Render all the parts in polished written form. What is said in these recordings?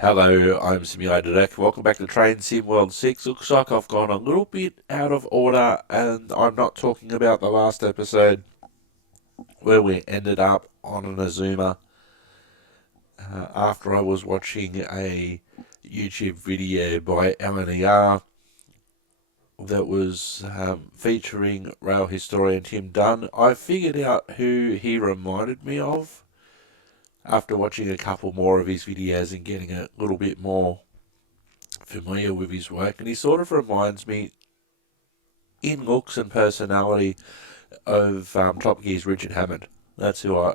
Hello, I'm Simulator Deck. Welcome back to Train Sim World 6. Looks like I've gone a little bit out of order, and I'm not talking about the last episode where we ended up on an Azuma after I was watching a YouTube video by LNER that was featuring rail historian Tim Dunn. I figured out who he reminded me of after watching a couple more of his videos and getting a little bit more familiar with his work, and he sort of reminds me in looks and personality of Top Gear's Richard Hammond. That's who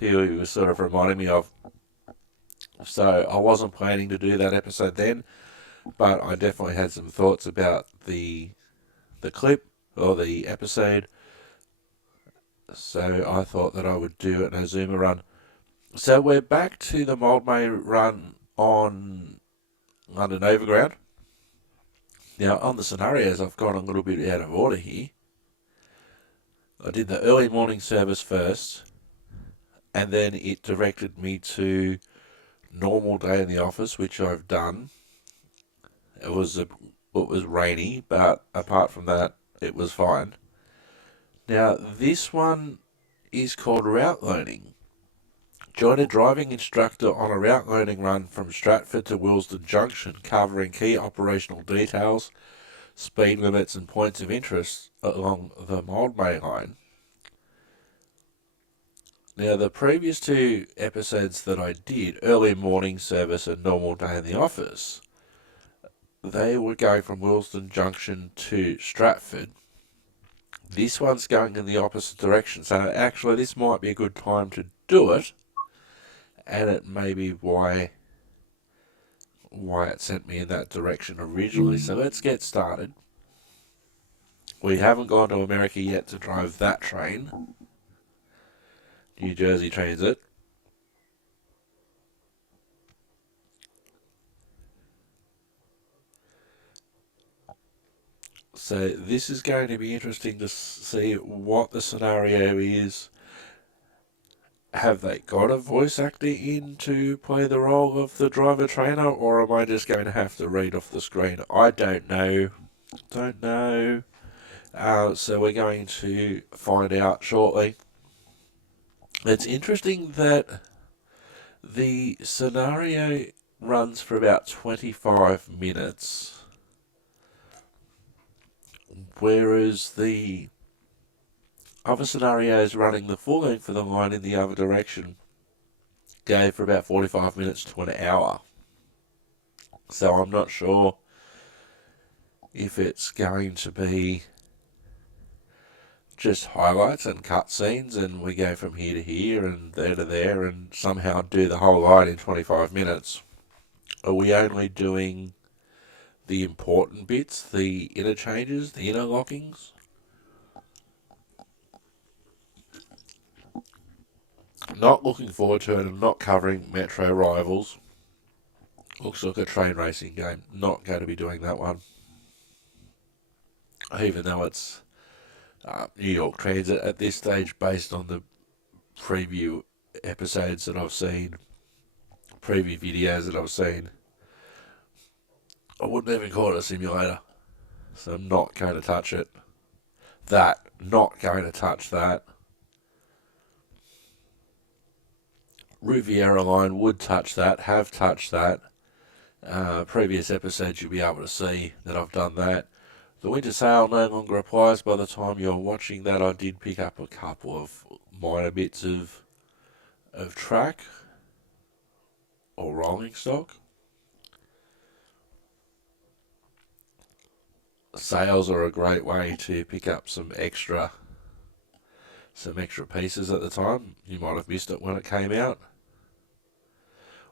he was sort of reminding me of. So I wasn't planning to do that episode then, but I definitely had some thoughts about the clip or the episode. So I thought that I would do an Azuma run. So we're back to the Mildmay run on London Overground. Now, on the scenarios, I've gone a little bit out of order here. I did the early morning service first, and then it directed me to normal day in the office, which I've done. It was rainy, but apart from that, it was fine. Now, this one is called route learning. Join a driving instructor on a route learning run from Stratford to Willesden Junction, covering key operational details, speed limits and points of interest along the Mildmay line. Now, the previous two episodes that I did, early morning service and normal day in the office, they were going from Willesden Junction to Stratford. This one's going in the opposite direction, so actually this might be a good time to do it, and it may be why it sent me in that direction originally. So let's get started. We haven't gone to America yet to drive that train. New Jersey Transit. So this is going to be interesting to see what the scenario is. Have they got a voice actor in to play the role of the driver trainer, or am I just going to have to read off the screen? I don't know. Don't know. So we're going to find out shortly. It's interesting that the scenario runs for about 25 minutes, whereas the other scenarios running the full length of the line in the other direction go for about 45 minutes to an hour. So I'm not sure if it's going to be just highlights and cutscenes and we go from here to here and there to there and somehow do the whole line in 25 minutes. Are we only doing the important bits, the interchanges, the interlockings? Not looking forward to it. I'm not covering Metro Rivals. Looks like a train racing game. Not going to be doing that one. Even though it's New York Transit at this stage, based on the preview episodes that I've seen, preview videos that I've seen, I wouldn't even call it a simulator. So I'm not going to touch it. Not going to touch that. Riviera Line would touch that, have touched that. Previous episodes you'll be able to see that I've done that. The winter sale no longer applies by the time you're watching that. I did pick up a couple of minor bits of track or rolling stock. Sales are a great way to pick up some extra pieces at the time. You might have missed it when it came out.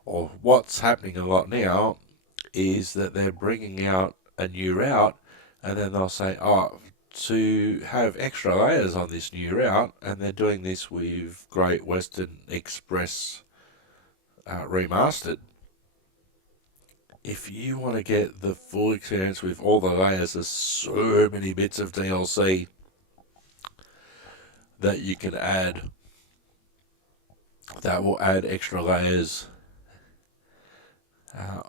Or what's happening a lot now is that they're bringing out a new route and then they'll say, to have extra layers on this new route, and they're doing this with Great Western Express remastered. If you want to get the full experience with all the layers, there's so many bits of DLC that you can add that will add extra layers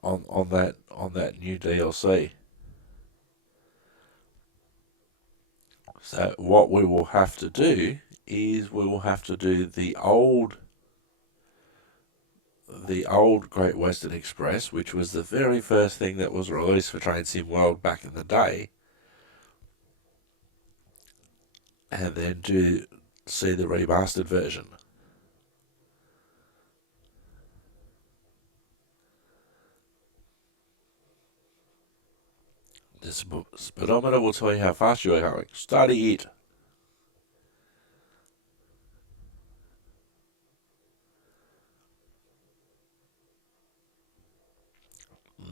on that new DLC. So what we will have to do is we will have to do the old Great Western Express, which was the very first thing that was released for Train Sim World back in the day, and then see the remastered version. This speedometer will tell you how fast you are going. Study it.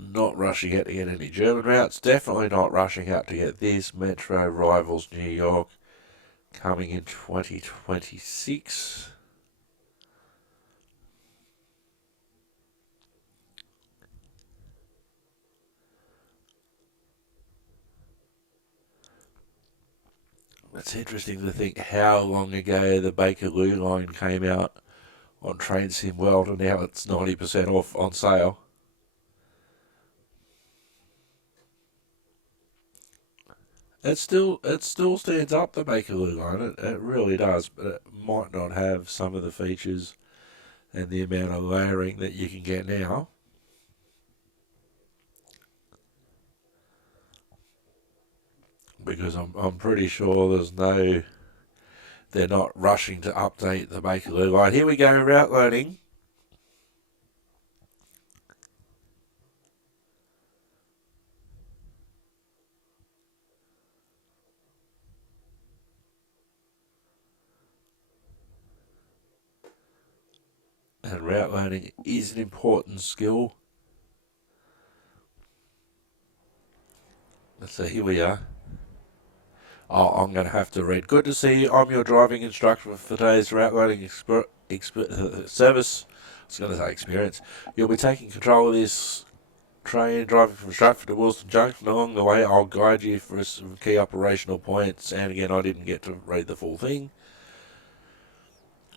Not rushing out to get any German routes. Definitely not rushing out to get this. Metro rivals New York coming in 2026. It's interesting to think how long ago the Bakerloo line came out on Train Sim World, and now it's 90% off on sale. It still stands up, the Bakerloo line. It really does, but it might not have some of the features and the amount of layering that you can get now. Because I'm pretty sure they're not rushing to update the Bakerloo line. Here we go, route loading. And route loading is an important skill. So here we are. Oh, I'm going to have to read. Good to see you. I'm your driving instructor for today's route loading service. I was going to say experience. You'll be taking control of this train, driving from Stratford to Wilson Junction. Along the way, I'll guide you for some key operational points. And again, I didn't get to read the full thing.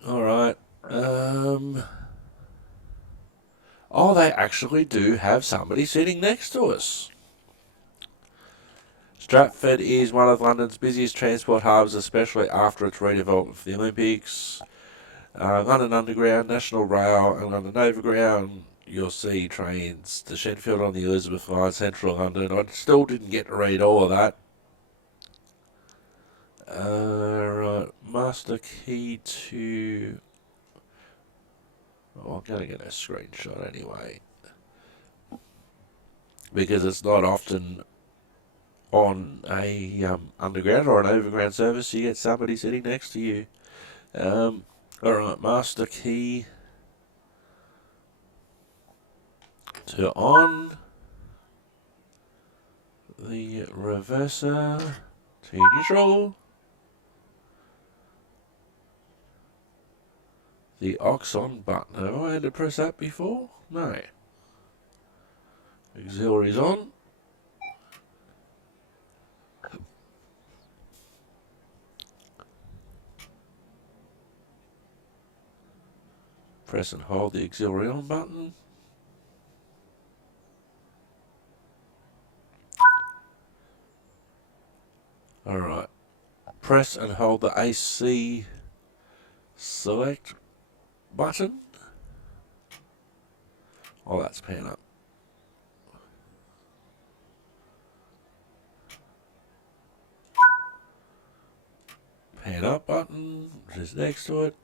Alright. Oh, they actually do have somebody sitting next to us. Stratford is one of London's busiest transport hubs, especially after its redevelopment for the Olympics. London Underground, National Rail, and London Overground. You'll see trains to Sheffield on the Elizabeth line, Central London. I still didn't get to read all of that. Right, master key to... Oh, I'm going to get a screenshot anyway. Because it's not often on a underground or an overground service you get somebody sitting next to you. Alright, master key to on the reverser to neutral. The aux on button. Have I had to press that before? No. Auxiliaries on. Press and hold the auxiliary on button. Alright. Press and hold the AC select button. Oh, that's pan up. Pan up button, which is next to it.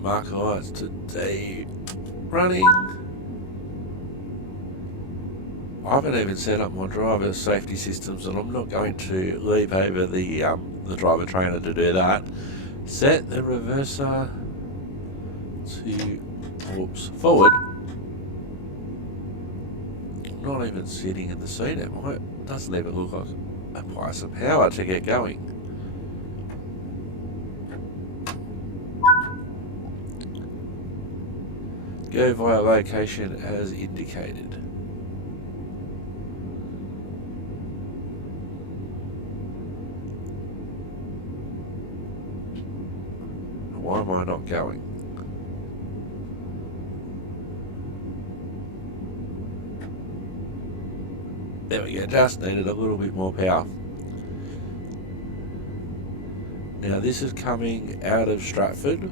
Marker lights today running. I haven't even set up my driver safety systems, and I'm not going to leave over the driver trainer to do that. Set the reverser to forward. I'm not even sitting in the seat, am I? It doesn't even look like I apply some power to get going. Go via location as indicated. Why am I not going? There we go, just needed a little bit more power. Now this is coming out of Stratford.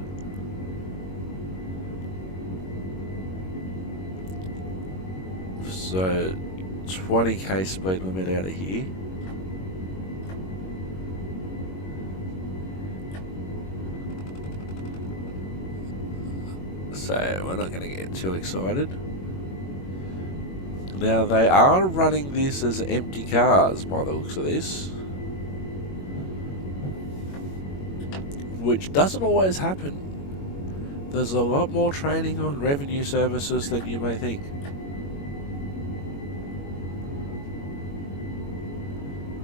So 20k speed limit out of here. So we're not going to get too excited. Now they are running this as empty cars by the looks of this, which doesn't always happen. There's a lot more training on revenue services than you may think.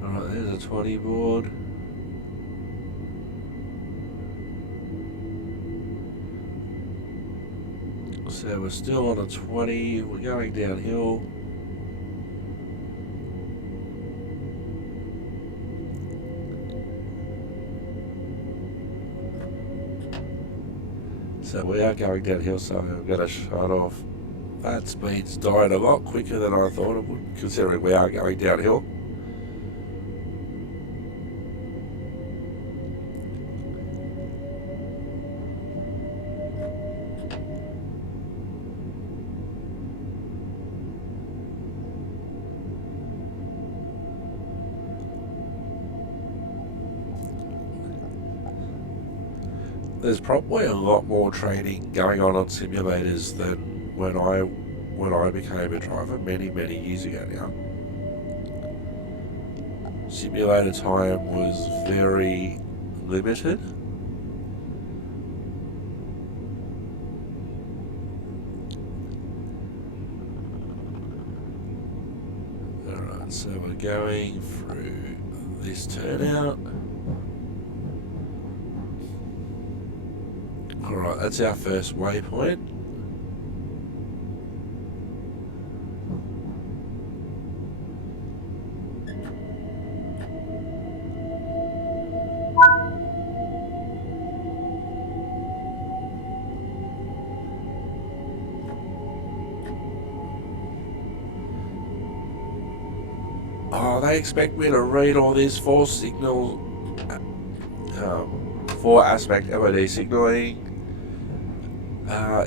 Alright, there's a 20 board. So we're still on a 20, we're going downhill. So we are going downhill, so I'm going to shut off. That speed's died a lot quicker than I thought it would, considering we are going downhill. There's probably a lot more training going on simulators than when I became a driver many years ago now. Simulator time was very limited. Alright, so we're going through this turnout. Alright, that's our first waypoint. Oh, they expect me to read all this for signal, for aspect MOD signaling.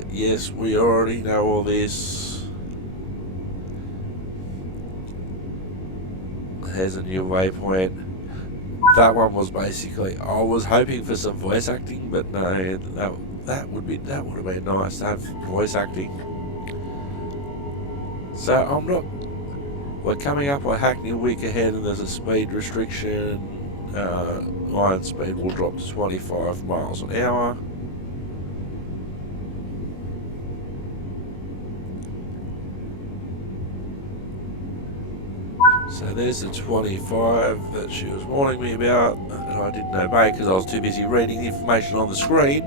Yes, we already know all this. There's a new waypoint. That one was basically, I was hoping for some voice acting, but no, that would have been nice to have voice acting. So we're coming up on Hackney week ahead, and there's a speed restriction. Line speed will drop to 25 miles an hour. So there's the 25 that she was warning me about, and I didn't obey because I was too busy reading the information on the screen.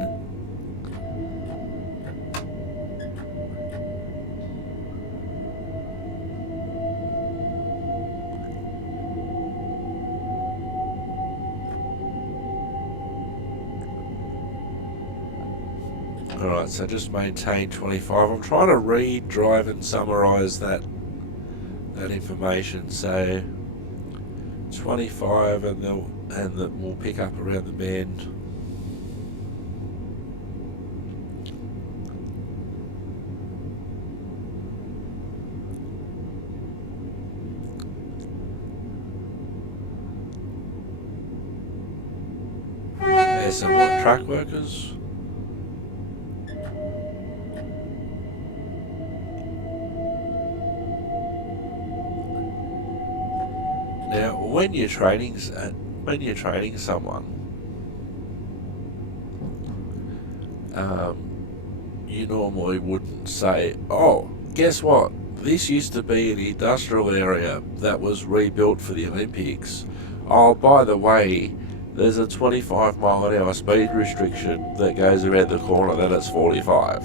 Alright, so just maintain 25. I'm trying to read, drive and summarise that information. So 25 and that we'll pick up around the bend. There's some more track workers. Now, when you're training someone, you normally wouldn't say, "Oh, guess what? This used to be an industrial area that was rebuilt for the Olympics. Oh, by the way, there's a 25 mile an hour speed restriction that goes around the corner, then it's 45."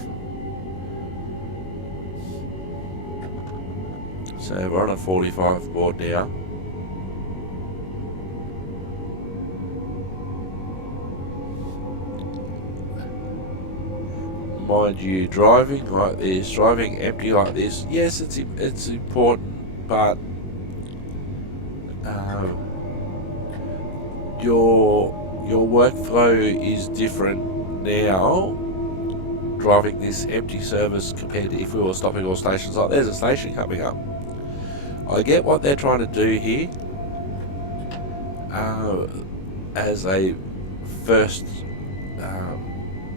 So we're on a 45 board now. Mind you, driving like this, driving empty like this, yes, it's important, but your workflow is different now driving this empty service compared to if we were stopping all stations. Like there's a station coming up. I get what they're trying to do here as a first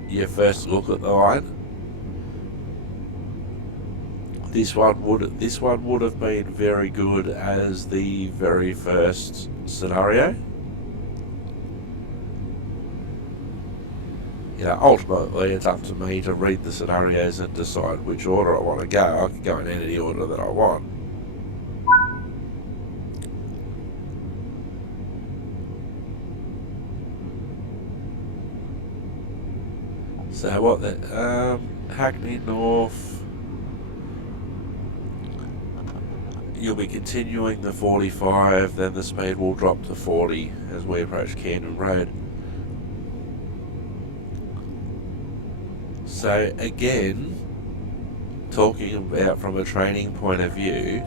your first look at the line. This one would have been very good as the very first scenario. You know, ultimately it's up to me to read the scenarios and decide which order I want to go. I can go in any order that I want. So what the Hackney North, you'll be continuing the 45, then the speed will drop to 40 as we approach Camden Road. So again, talking about from a training point of view,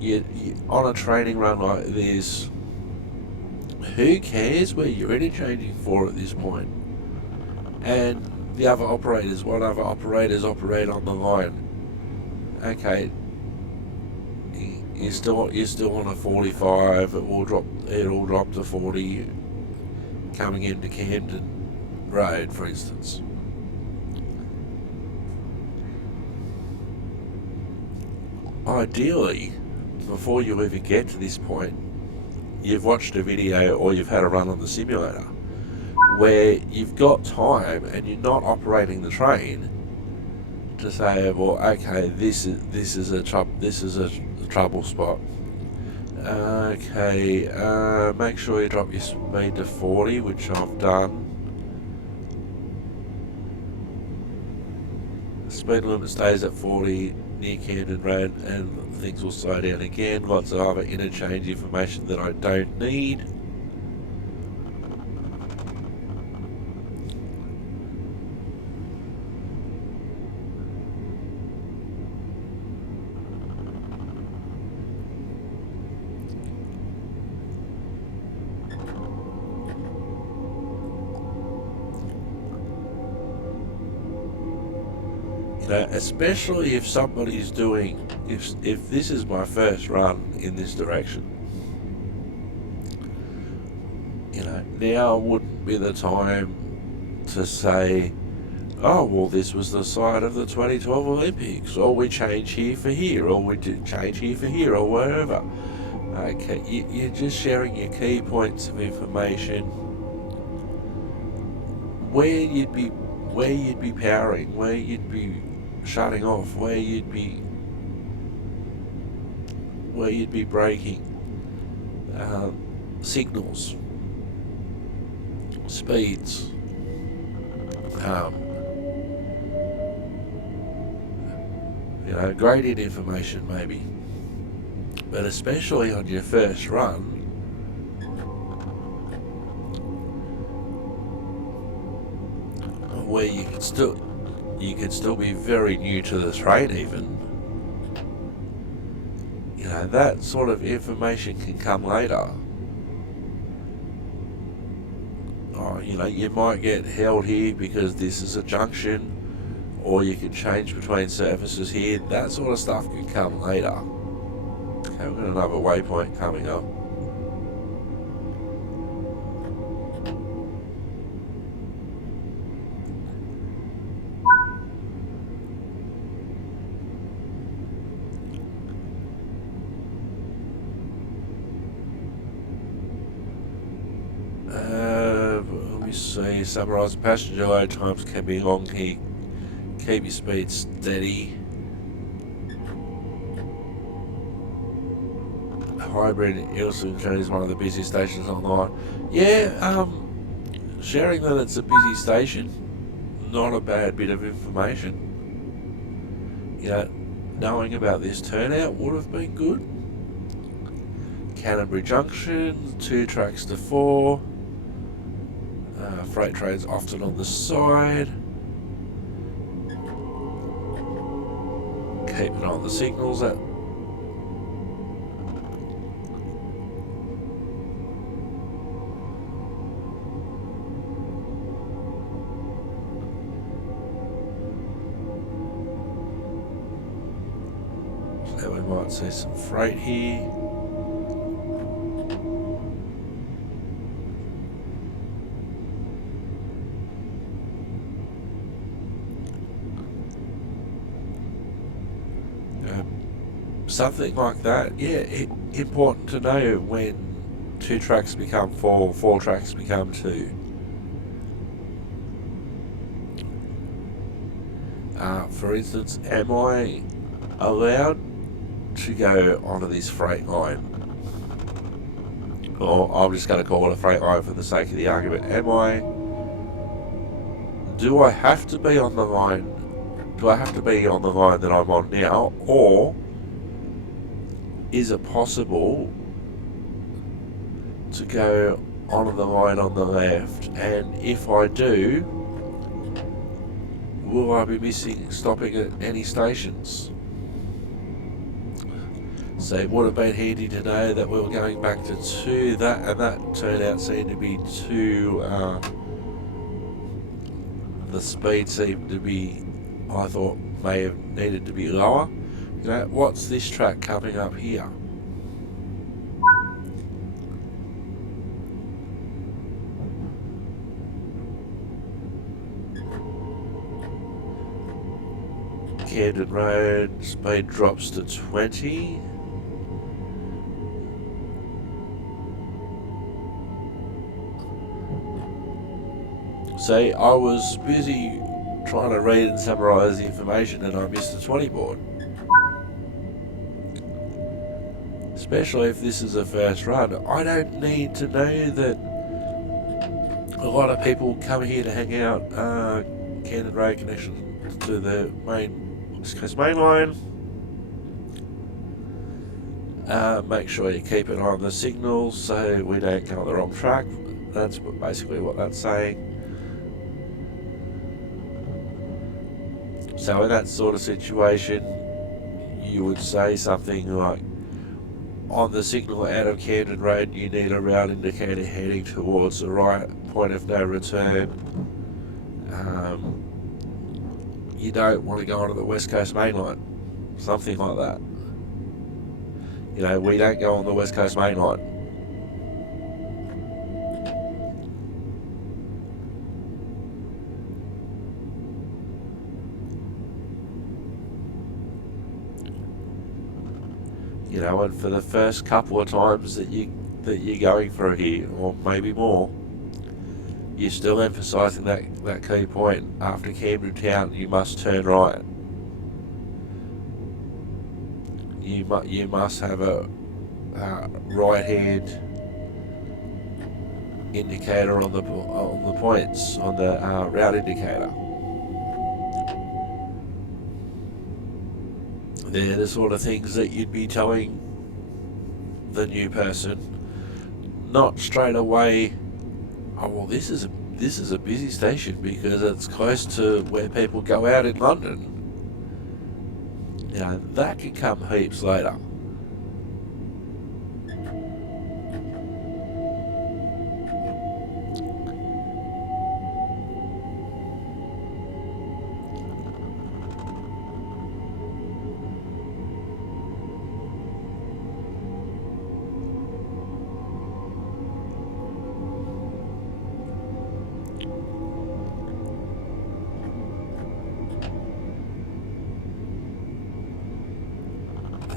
you on a training run like this, who cares where you're interchanging for at this point? And the other operators, what other operators operate on the line? Okay, you're still on a 45. It'll drop to 40 coming into Camden Road, for instance. Ideally, before you even get to this point, you've watched a video or you've had a run on the simulator where you've got time and you're not operating the train to say, well, okay, this is a trouble spot. Okay, make sure you drop your speed to 40, which I've done. The speed limit stays at 40 near Camden Road, and things will slow down again. Lots of other interchange information that I don't need. Especially if somebody's doing, if this is my first run in this direction, you know, now wouldn't be the time to say, oh, well, this was the site of the 2012 Olympics, or we change here for here, or we did change here for here, or wherever. Okay, you're just sharing your key points of information, where you'd be powering, where you'd be shutting off, where you'd be braking, signals, speeds, gradient information maybe, but especially on your first run, where you could still be very new to the train even. You know, that sort of information can come later. Oh, you know, you might get held here because this is a junction, or you can change between services here. That sort of stuff can come later. Okay, we've got another waypoint coming up. See, summarise passenger load times can be long here. Keep your speed steady. hybrid Ilson is one of the busiest stations online. Yeah, sharing that it's a busy station, not a bad bit of information. Knowing about this turnout would have been good. Canterbury Junction, 2 tracks to 4. Freight trains often on the side. Keep an eye on the signals. So we might see some freight here. Something like that, yeah, important to know when 2 tracks become 4, 4 tracks become 2. For instance, am I allowed to go onto this freight line? Or I'm just going to call it a freight line for the sake of the argument. Do I have to be on the line? Do I have to be on the line that I'm on now, or is it possible to go onto the line on the left? And if I do, will I be stopping at any stations? So it would have been handy to know that we were going back to 2, and that turnout seemed to be 2, the speed seemed to be, I thought, may have needed to be lower. What's this track coming up here? Camden Road, speed drops to 20. So I was busy trying to read and summarise the information and I missed the 20 board. Especially if this is a first run. I don't need to know that a lot of people come here to hang out. Camden Road connection to the main West Coast Main Line. Make sure you keep an eye on the signals so we don't go on the wrong track. That's basically what that's saying. So in that sort of situation, you would say something like, on the signal out of Camden Road, you need a route indicator heading towards the right point of no return. You don't want to go onto the West Coast Main Line. Something like that. We don't go on the West Coast Main Line. And for the first couple of times that you're going through here, or maybe more, you're still emphasising that key point. After Camden Town, you must turn right. You must have a right-hand indicator on the points on the route indicator. They're the sort of things that you'd be telling the new person, not straight away. Oh well, this is a busy station because it's close to where people go out in London. That can come heaps later.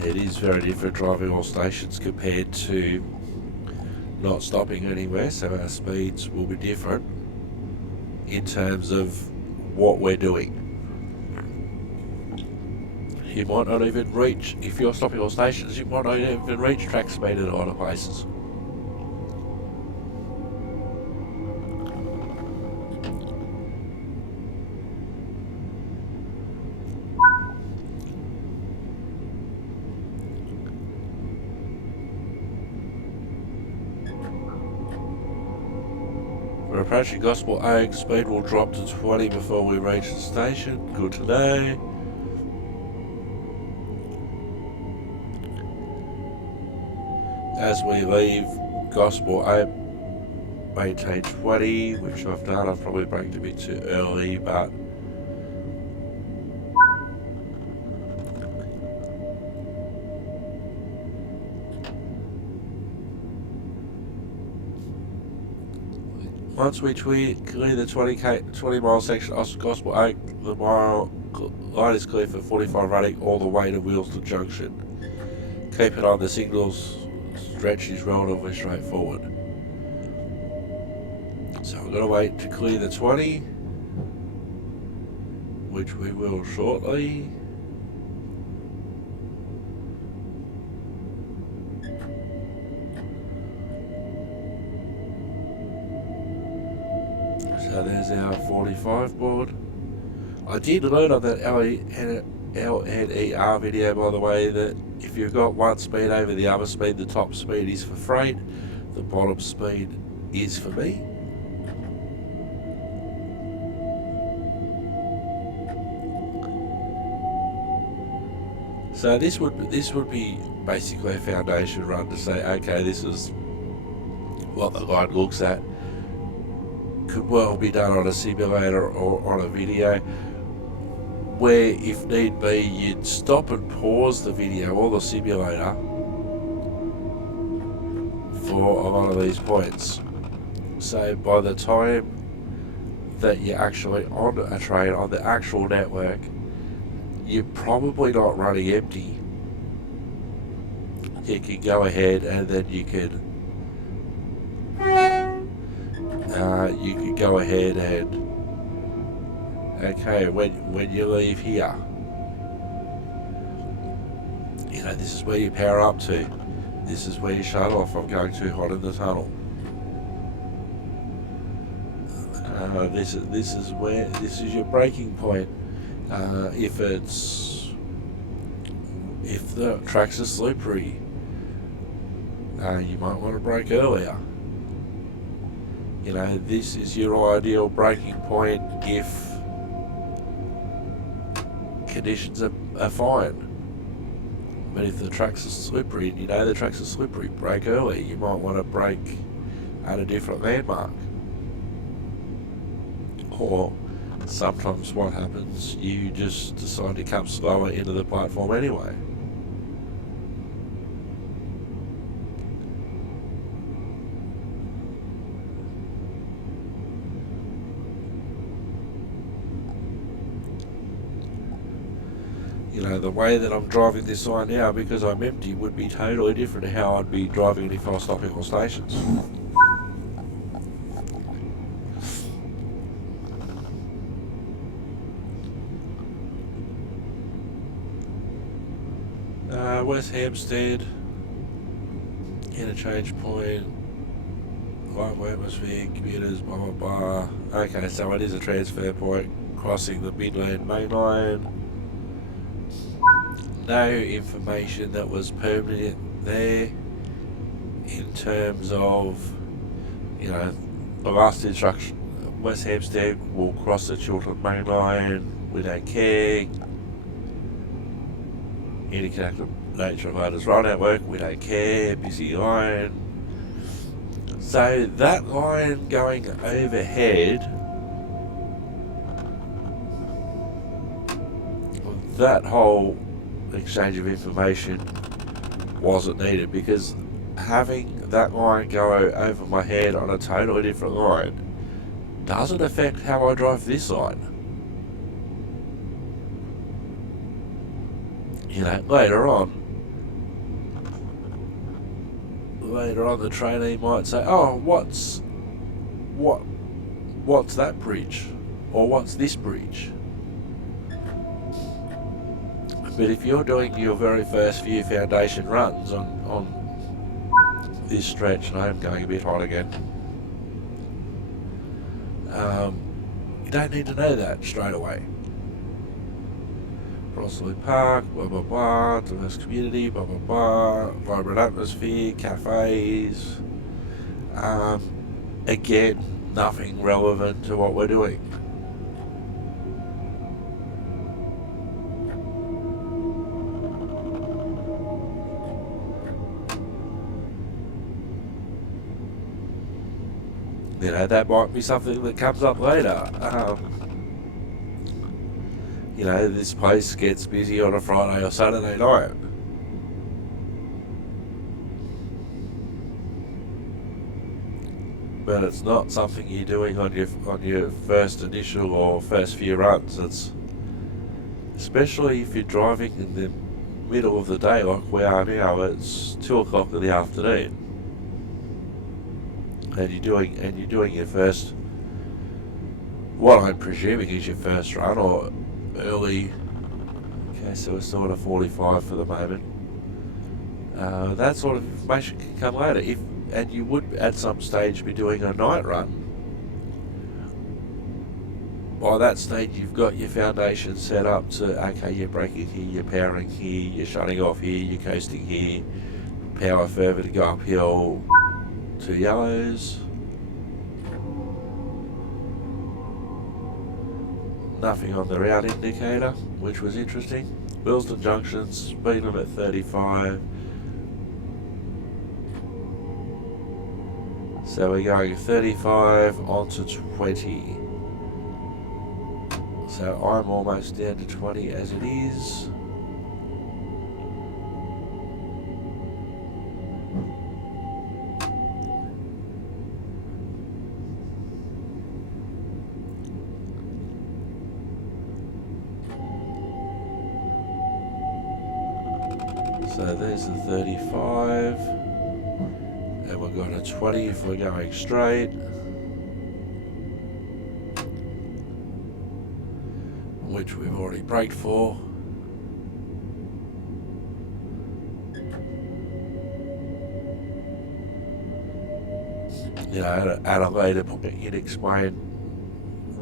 It is very different driving all stations compared to not stopping anywhere, so our speeds will be different in terms of what we're doing. You might not even reach, if you're stopping all stations, you might not even reach track speed at a lot of places. We're approaching Gospel Oak, speed will drop to 20 before we reach the station. Good to know. As we leave Gospel Oak, maintain 20, which I've done. I've probably braked a bit too early, but once we clear the 20 mile section of Gospel Oak, the mile line is clear for 45 running all the way to Wheelston Junction. Keep it on, the signals stretch is relatively straightforward. So we're going to wait to clear the 20, which we will shortly. So there's our 45 board. I did learn on that LNER video, by the way, that if you've got one speed over the other speed, the top speed is for freight, the bottom speed is for me. So this would be basically a foundation run to say, okay, this is what the guide looks at. Could well be done on a simulator or on a video, where if need be you'd stop and pause the video or the simulator for a lot of these points. So by the time that you're actually on a train on the actual network, you're probably not running empty. You can go ahead and then you can go ahead and, okay, when you leave here, you know, this is where you power up to, this is where you shut off. I'm going too hot in the tunnel. This is your braking point. If the tracks are slippery, you might want to brake earlier. You know, this is your ideal braking point if conditions are fine. But if the tracks are slippery, and you know the tracks are slippery, brake early. You might want to brake at a different landmark. Or sometimes what happens, you just decide to come slower into the platform anyway. You know, the way that I'm driving this line now, because I'm empty, would be totally different to how I'd be driving if I was stopping on stations. West Hampstead, interchange point, lightweight atmosphere, commuters, blah blah blah. Okay, so it is a transfer point crossing the Midland main line. No information that was permanent there in terms of, you know, the last instruction. West Hampstead will cross the Chiltern main line, we don't care. Interconnected nature of motors rail network, we don't care. Busy line. So that line going overhead, that whole exchange of information wasn't needed, because having that line go over my head on a totally different line doesn't affect how I drive this line. You know, later on the trainee might say, oh, what's that bridge? Or what's this bridge? But if you're doing your very first few foundation runs on this stretch, and I'm going a bit hot again, you don't need to know that straight away. Crossley Park, blah blah blah, diverse community, blah blah blah, vibrant atmosphere, cafes. Again, nothing relevant to what we're doing. You know, that might be something that comes up later. You know, this place gets busy on a Friday or Saturday night. But it's not something you're doing on your first initial or first few runs. It's especially if you're driving in the middle of the day like we are now. It's 2 o'clock in the afternoon, and you're doing your first, what I'm presuming is your first run or early. Okay, so we're sort of 45 for the moment. That sort of information can come later. And you would at some stage be doing a night run. By that stage you've got your foundation set up to, okay, you're braking here, you're powering here, you're shutting off here, you're coasting here, power further to go uphill to yellows. Nothing on the route indicator, which was interesting. Wilston Junction, speed limit 35. So we're going 35 onto 20. So I'm almost down to 20 as it is. So there's the 35. And we've got a 20 if we're going straight. Which we've already braked for. You know, at a later point you'd explain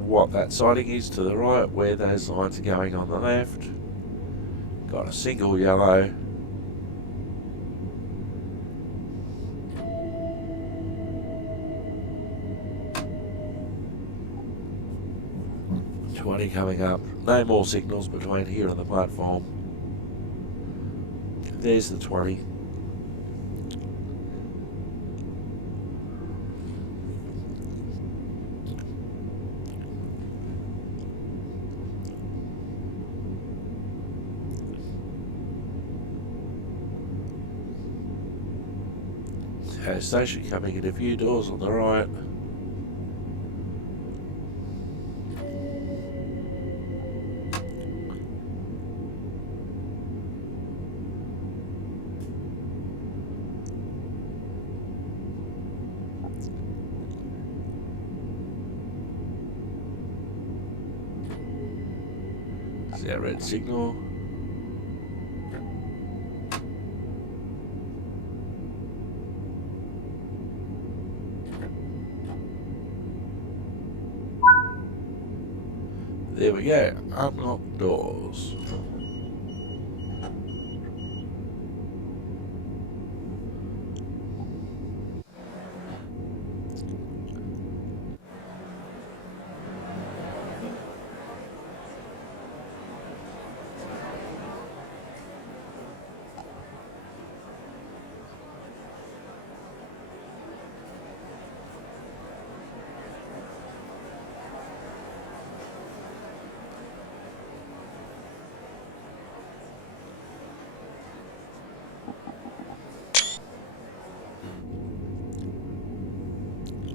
what that siding is to the right, where those lines are going on the left. Got a single yellow. Coming up. No more signals between here and the platform. There's the 20. Station coming in a few doors on the right. Is that red signal? There we go. Unlock doors.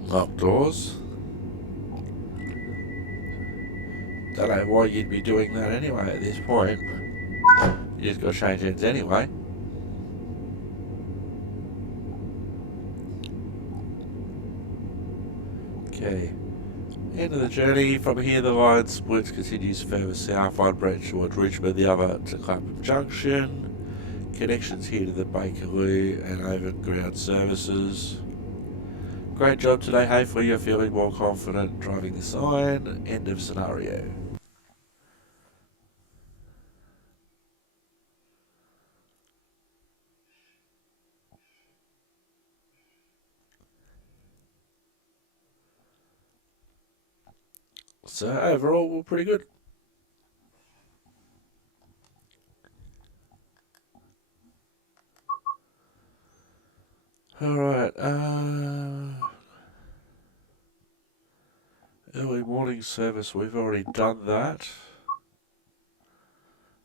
Lock doors. Don't know why you'd be doing that anyway at this point. You just got to change ends anyway. Okay. End of the journey. From here, the line splits, continues further south, one branch towards Richmond, the other to Clapham Junction. Connections here to the Bakerloo and Overground services. Great job today. Hopefully you're feeling more confident driving this line. End of scenario. So overall, we're pretty good. Alright, early morning service, we've already done that.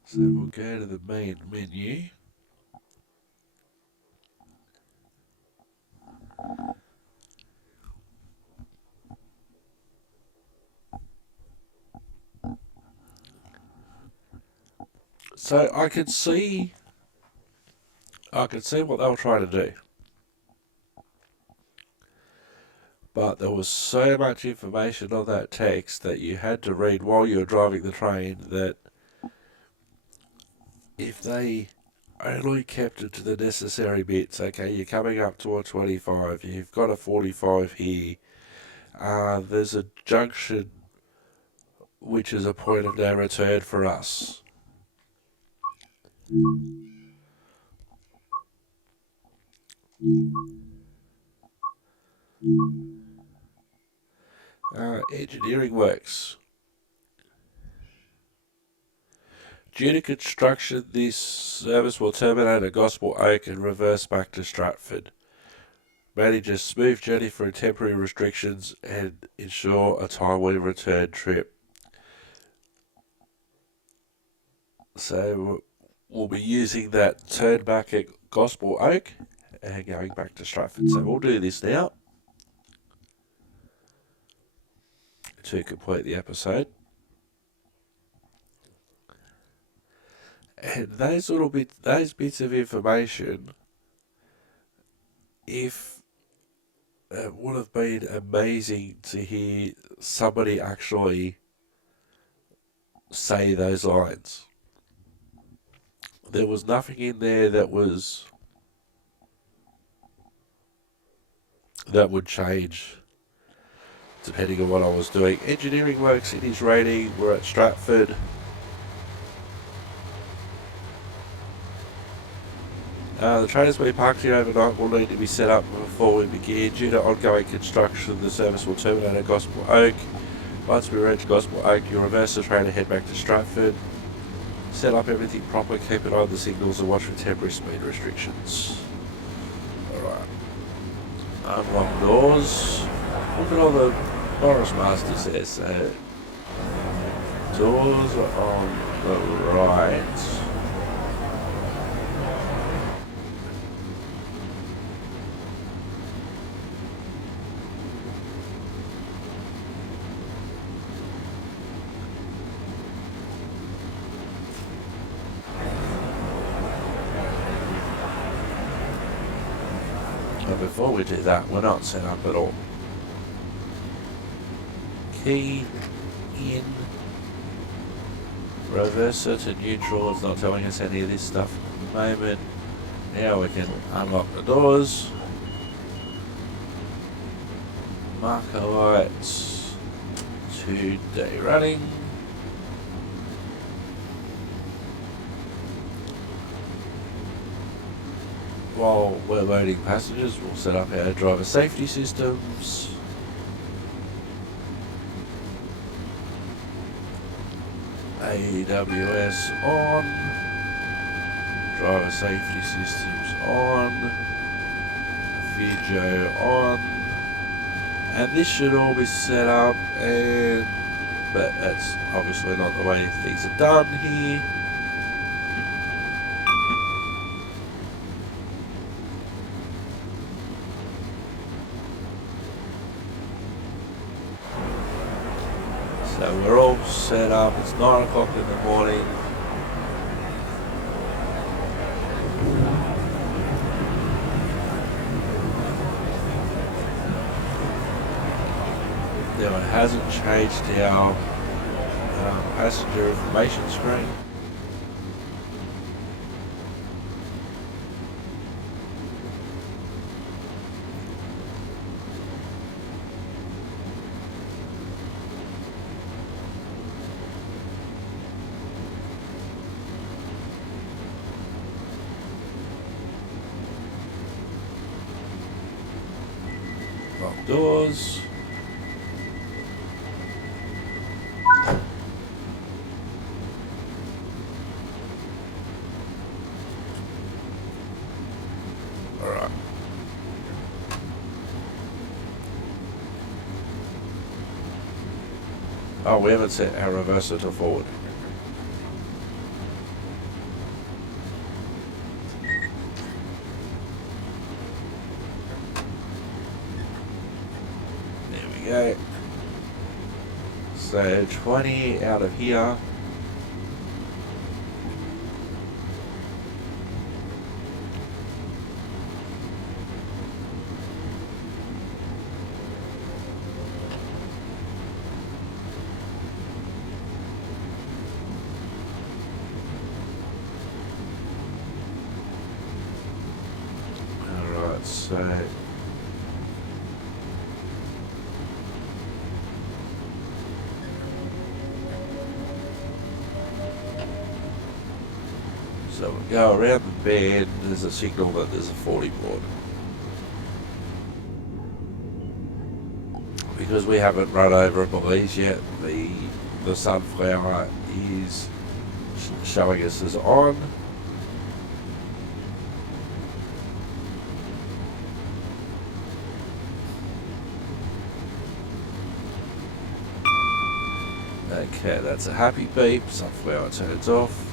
So we'll go to the main menu. So I could see what they were trying to do. But there was so much information on that text that you had to read while you were driving the train that if they only kept it to the necessary bits, okay, you're coming up to a 25, you've got a 45 here, there's a junction which is a point of no return for us. Engineering works. Due to construction, this service will terminate at Gospel Oak and reverse back to Stratford. Manage a smooth journey through temporary restrictions and ensure a timely return trip. So we'll be using that turn back at Gospel Oak and going back to Stratford. So we'll do this now to complete the episode. And those bits of information, if it would have been amazing to hear somebody actually say those lines. There was nothing in there that would change depending on what I was doing. Engineering works in his rating. We're at Stratford. The train has been parked here overnight, will need to be set up before we begin. Due to ongoing construction, the service will terminate at Gospel Oak. Once we reach Gospel Oak, you'll reverse the train and head back to Stratford. Set up everything proper, keep an eye on the signals and watch for temporary speed restrictions. Alright. Unlock doors. Look at all the Norris Masters there, so doors are on the right. But before we do that, we're not set up at all. Key in, reverser to neutral. It's not telling us any of this stuff at the moment. Now we can unlock the doors. Marker lights, 2-day running. While we're loading passengers, we'll set up our driver safety systems. AWS on, driver safety systems on, video on, and this should all be set up, but that's obviously not the way things are done here. So we're all set up, it's 9 o'clock in the morning. There we hasn't changed our passenger information screen. Lock doors. Alright. Oh, we haven't set our reverser to forward. Okay, so 20 out of here. Alright, so we go around the bend, there's a signal that there's a 40 board. Because we haven't run over a Belize yet, the sunflower is showing us as on. Okay, that's a happy beep, sunflower turns off.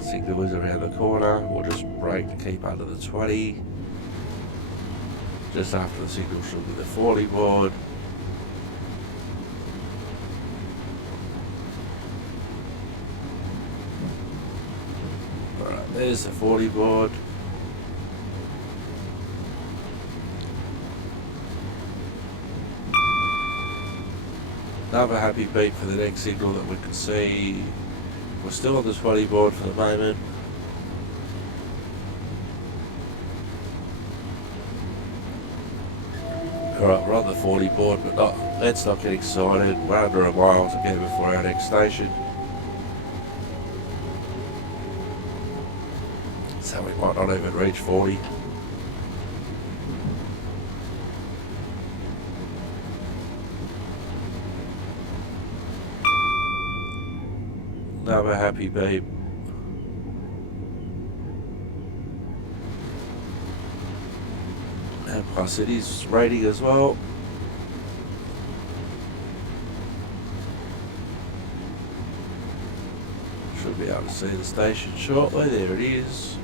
Signal is around the corner, we'll just brake to keep under the 20. Just after the signal should be the 40 board. Alright, there's the 40 board. Another happy beep for the next signal that we can see. We're still on the 20 board for the moment. Alright, we're on the 40 board, but let's not get excited. We're under a mile to go before our next station. So we might not even reach 40. Another happy beep. And plus it is rating as well. Should be able to see the station shortly. There it is.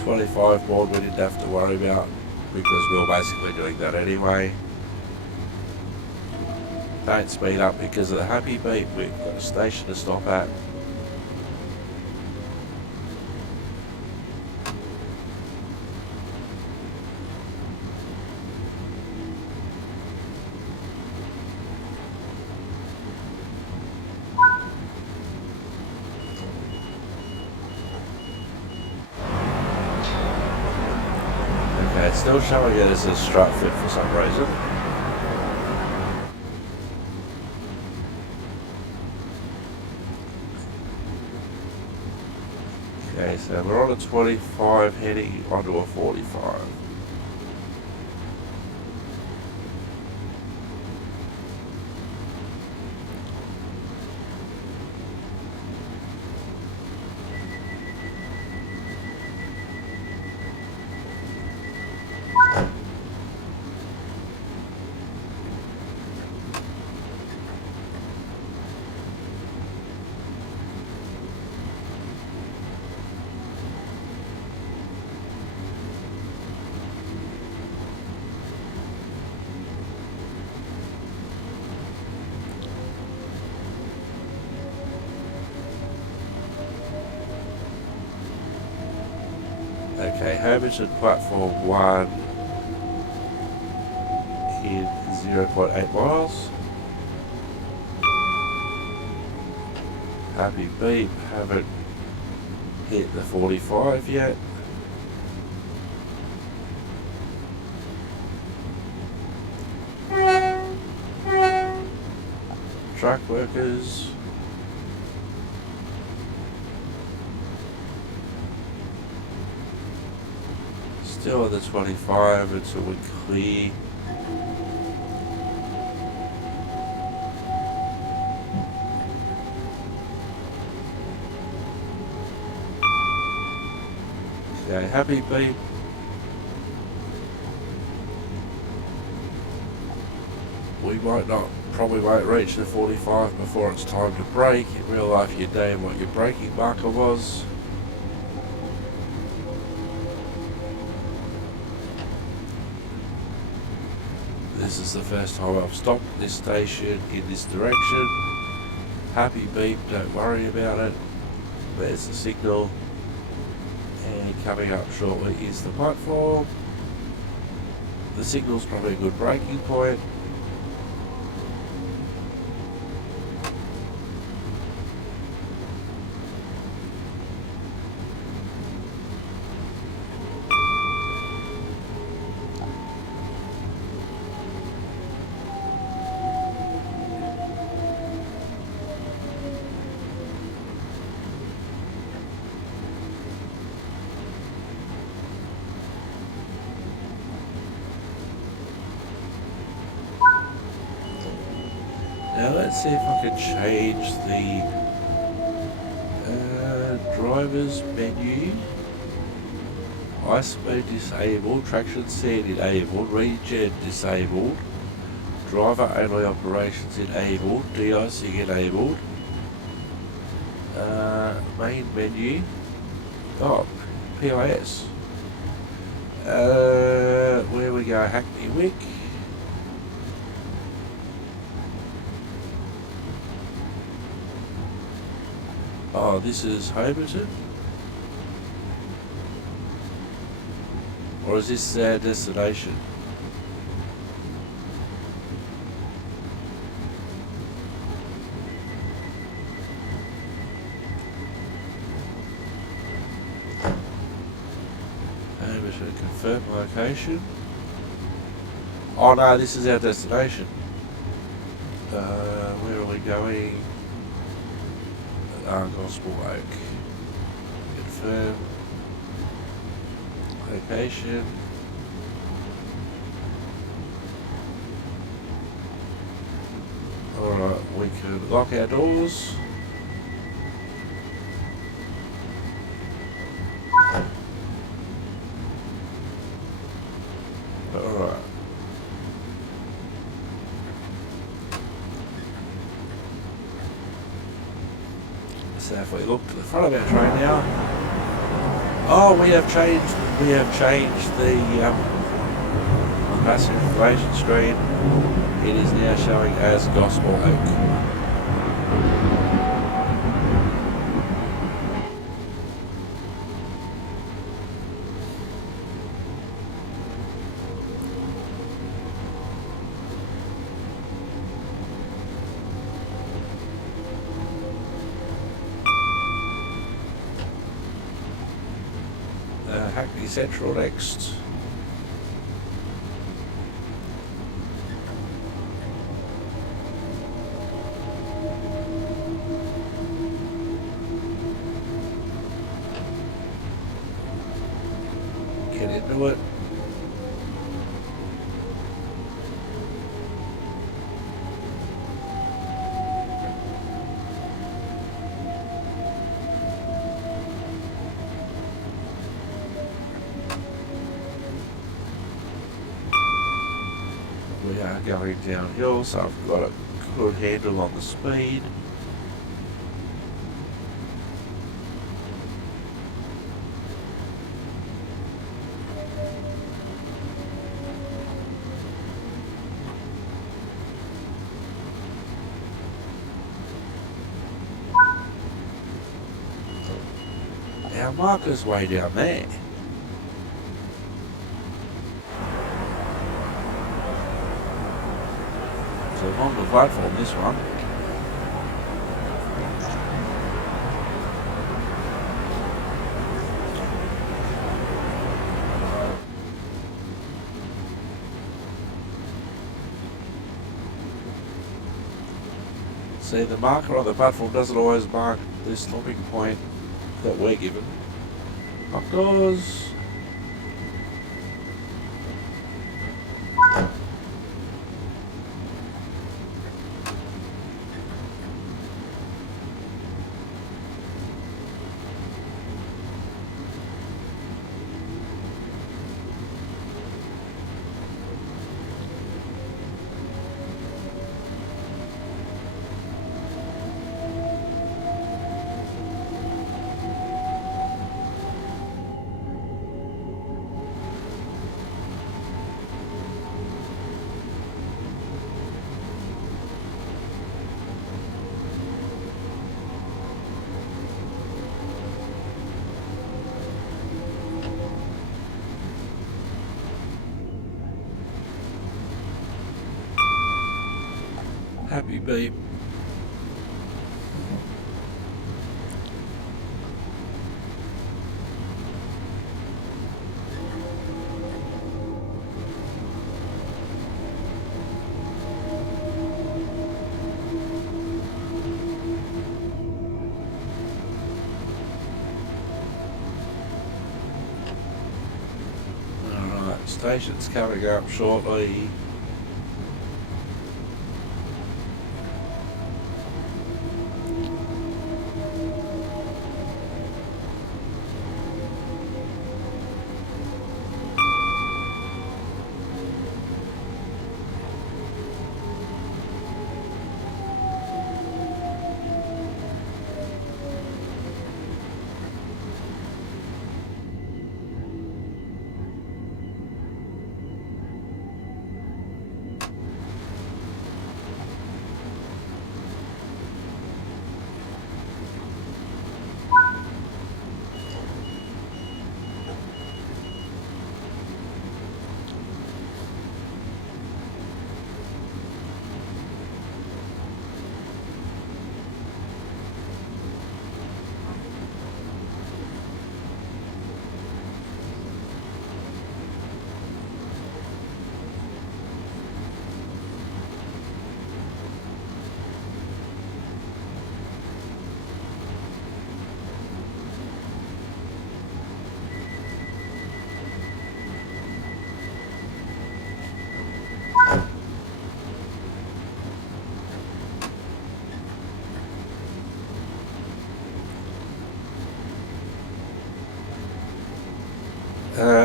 .25 board we didn't have to worry about because we were basically doing that anyway. Don't speed up because of the happy beep. We've got a station to stop at. It's still showing it as a strut fit for some reason. Okay, so we're on a 25 heading onto a 45. Okay, Hermiton platform 1 in 0.8 miles. Happy Beep, haven't hit the 45 yet. Truck workers. Still at the 25 until we clear. Okay, Happy Beep. We might not, probably won't reach the 45 before it's time to brake. In real life you'd know what your braking marker was. This is the first time I've stopped at this station in this direction. Happy Beep, don't worry about it. There's the signal. And coming up shortly is the platform. The signal's probably a good braking point. Now let's see if I can change the driver's menu. Ice mode disabled, traction seat enabled, regen disabled, driver only operations enabled, de-icing enabled, main menu, oh, PIS. Where we go, Hackney Wick. Oh, this is Homerton? Or is this our destination? Homerton, confirm location. Oh no, this is our destination. Where are we going? Gospel Oak. Confirm location. Alright, we can lock our doors. Alright. So if we look to the front of our train now, oh, we have changed the passenger information screen. It is now showing as Gospel Oak. Hackney Central next. Get into it. We are going downhill, so I've got a good handle on the speed. Our marker's way down there. platform, this one. See, the marker on the platform doesn't always mark the stopping point that we're given. Because happy beep. Alright, station's coming up shortly.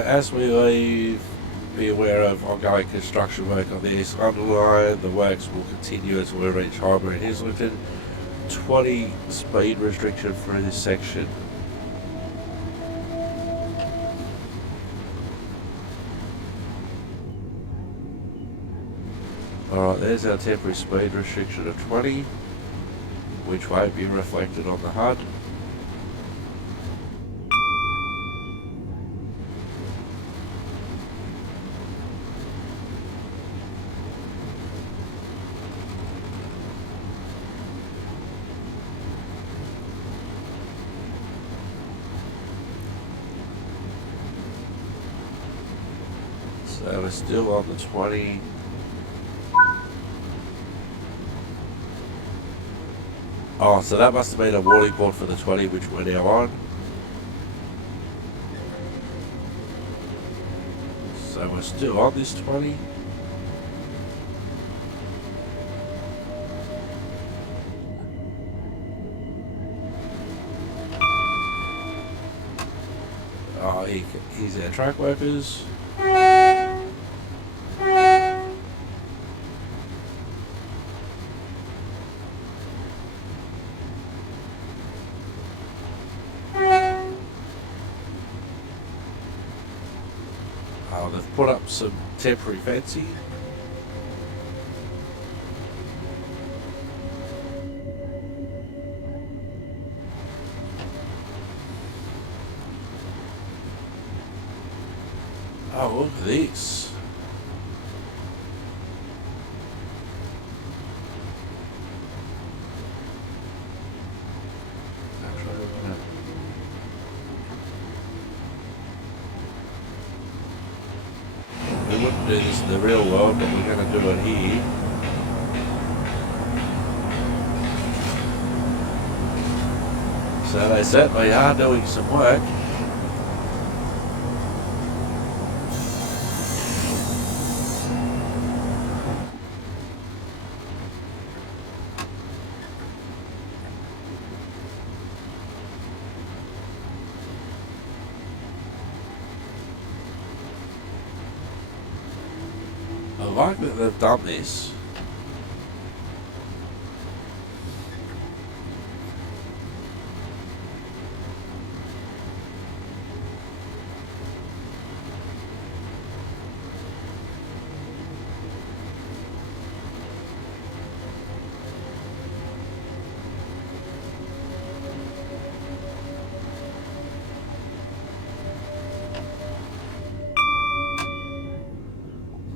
As we leave, be aware of ongoing construction work on the East London line. The works will continue as we reach Highbury and Islington. 20 speed restriction through this section. Alright, there's our temporary speed restriction of 20, which won't be reflected on the HUD. So we're still on the 20. Oh, so that must have been a warning board for the 20, which we're now on. So we're still on this 20. Oh, here's our track workers. Oh, they've put up some temporary fencing. Oh, look at this. wouldn't do this in the real world, but we're going to do it here. So they certainly are doing some work. I like that they've done this.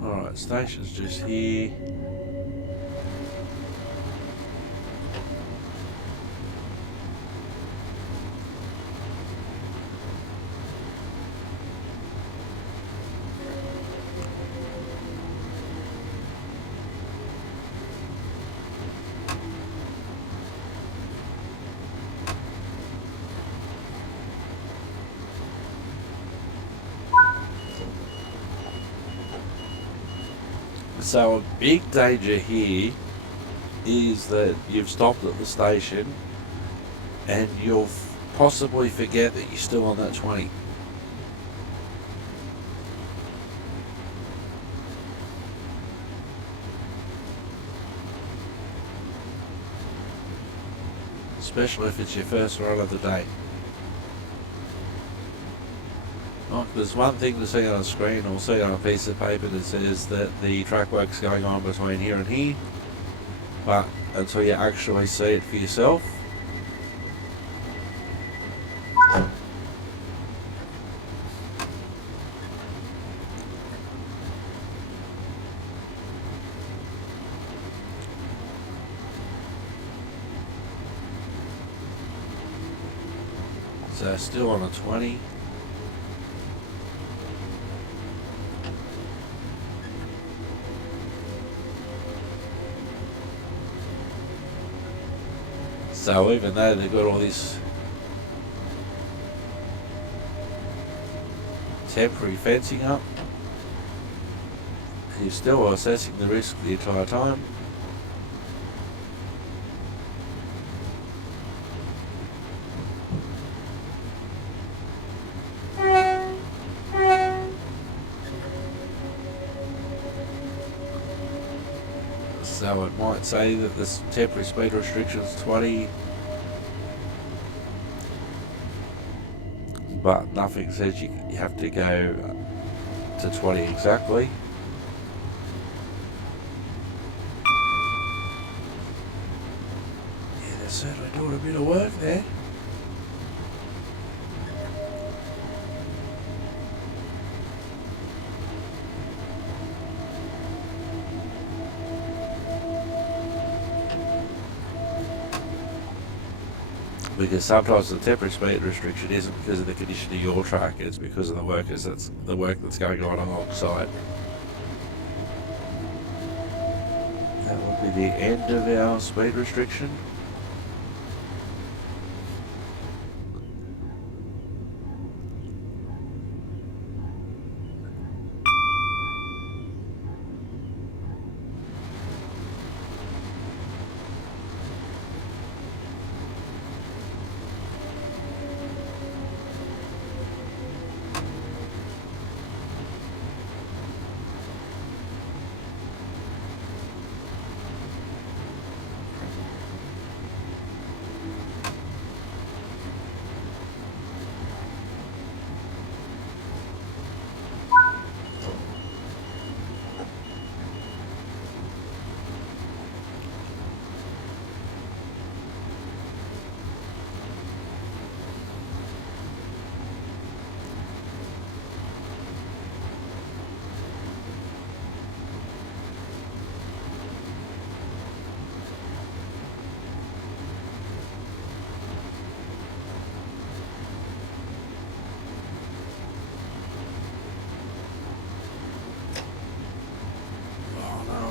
Alright, station's just here. So a big danger here is that you've stopped at the station and you'll possibly forget that you're still on that 20. Especially if it's your first run of the day. Oh, there's one thing to see on a screen or see on a piece of paper that says that the track work's going on between here and here, but until you actually see it for yourself, so still on a 20. So even though they've got all this temporary fencing up, you're still assessing the risk the entire time. So it might say that this temporary speed restriction is 20, but nothing says you have to go to 20 exactly. Yeah, they're certainly doing a bit of work there. Because sometimes the temporary speed restriction isn't because of the condition of your track, it's because of the work that's going on alongside. That would be the end of our speed restriction.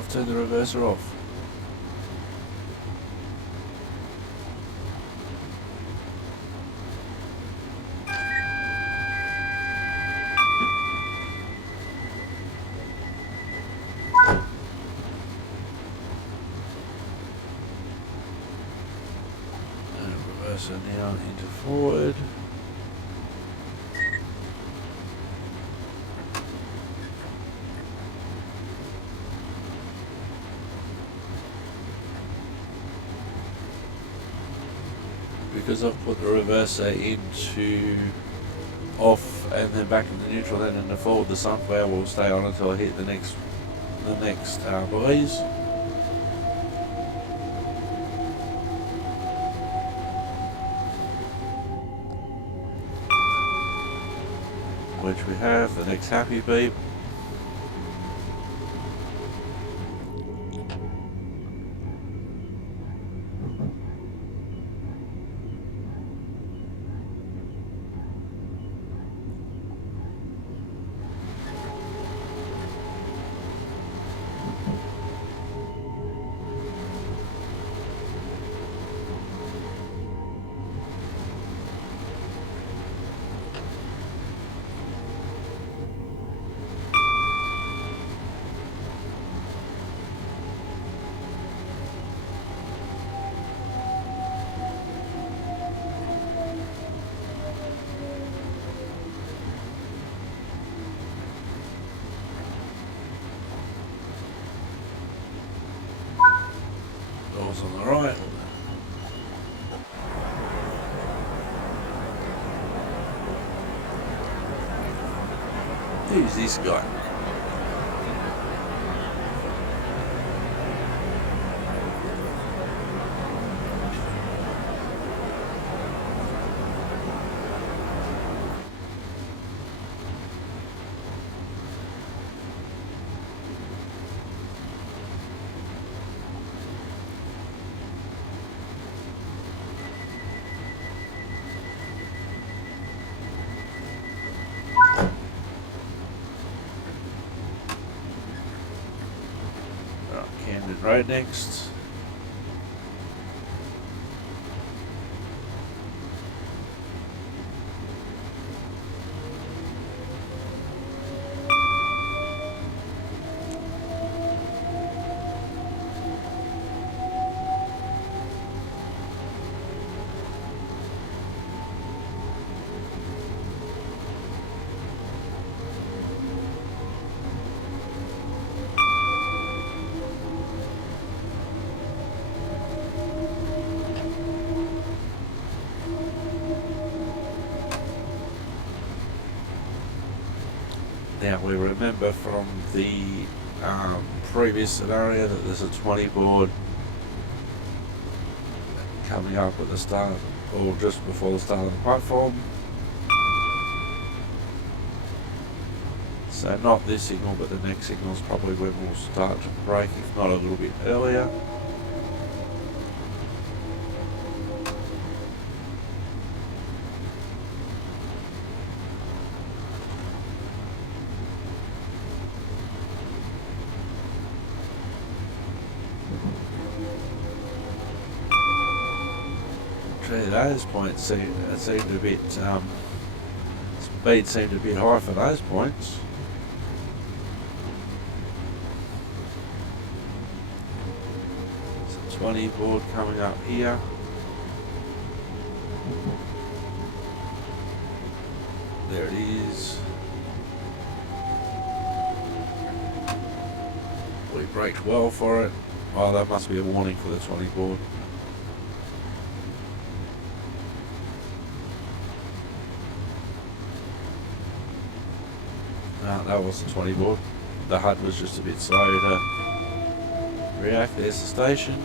turn the reverser off. And reverser now into forward. Because I've put the reverser into off and then back into neutral and into forward, the sunflower will stay on until I hit the next buoys. Which we have, the next happy beep. Doors on the right. Who's this guy? Right next. Now we remember from the previous scenario that there's a 20 board coming up at the start or just before the start of the platform. So not this signal, but the next signal is probably when we'll start to break, if not a little bit earlier. Those points seemed a bit, speed seemed a bit high for those points. So 20 board coming up here. There it is. We braked well for it. Oh, that must be a warning for the 20 board. No, that wasn't 20 board. The HUD was just a bit slow to react. There's the station.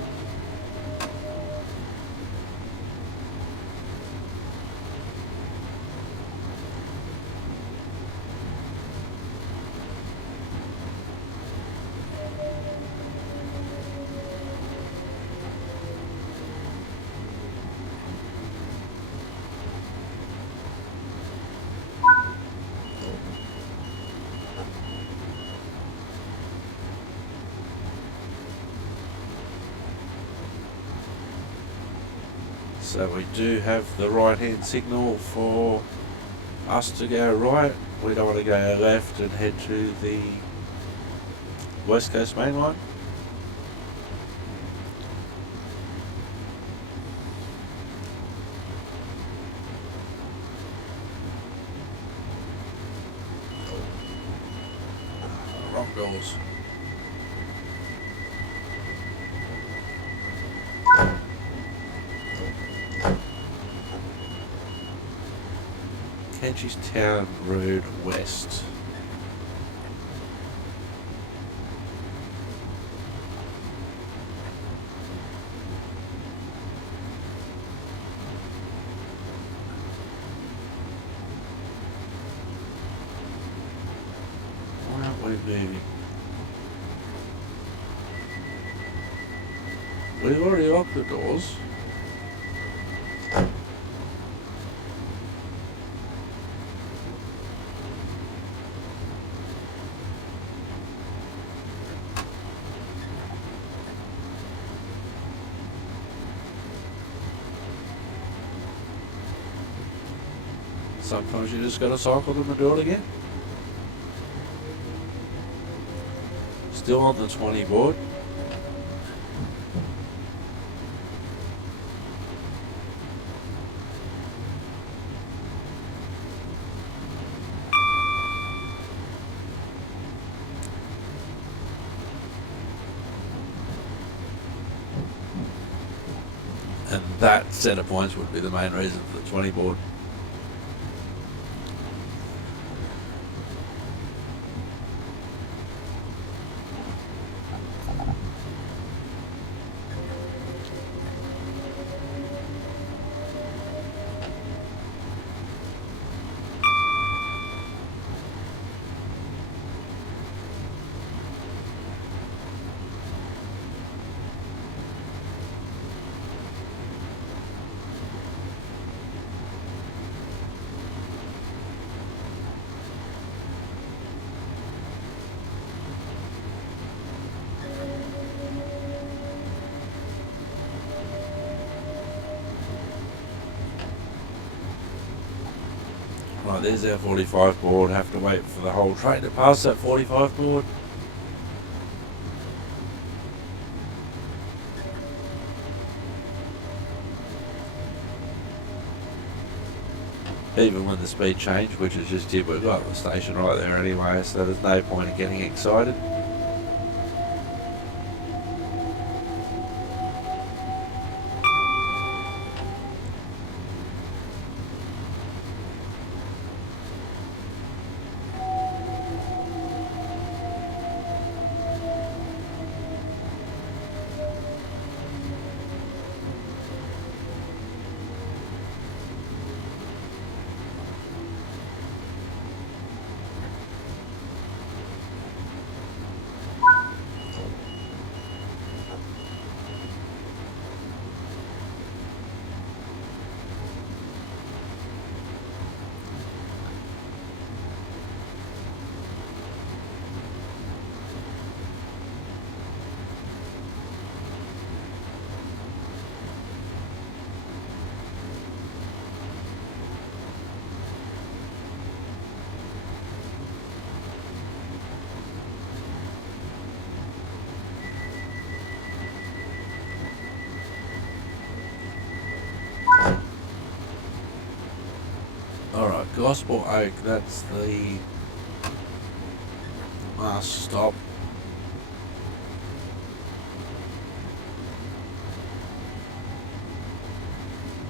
So we do have the right hand signal for us to go right. We don't want to go left and head to the West Coast main line. Wrong doors. Kenchi's Town Road West. Why aren't we moving? We've already locked the doors. Sometimes you just gotta cycle them and do it again. Still on the 20 board. And that set of points would be the main reason for the 20 board. Right, there's our 45 board. Have to wait for the whole train to pass that 45 board. Even when the speed changed, which is just did, we've got the station right there anyway, so there's no point in getting excited. Alright, Gospel Oak, that's the last stop.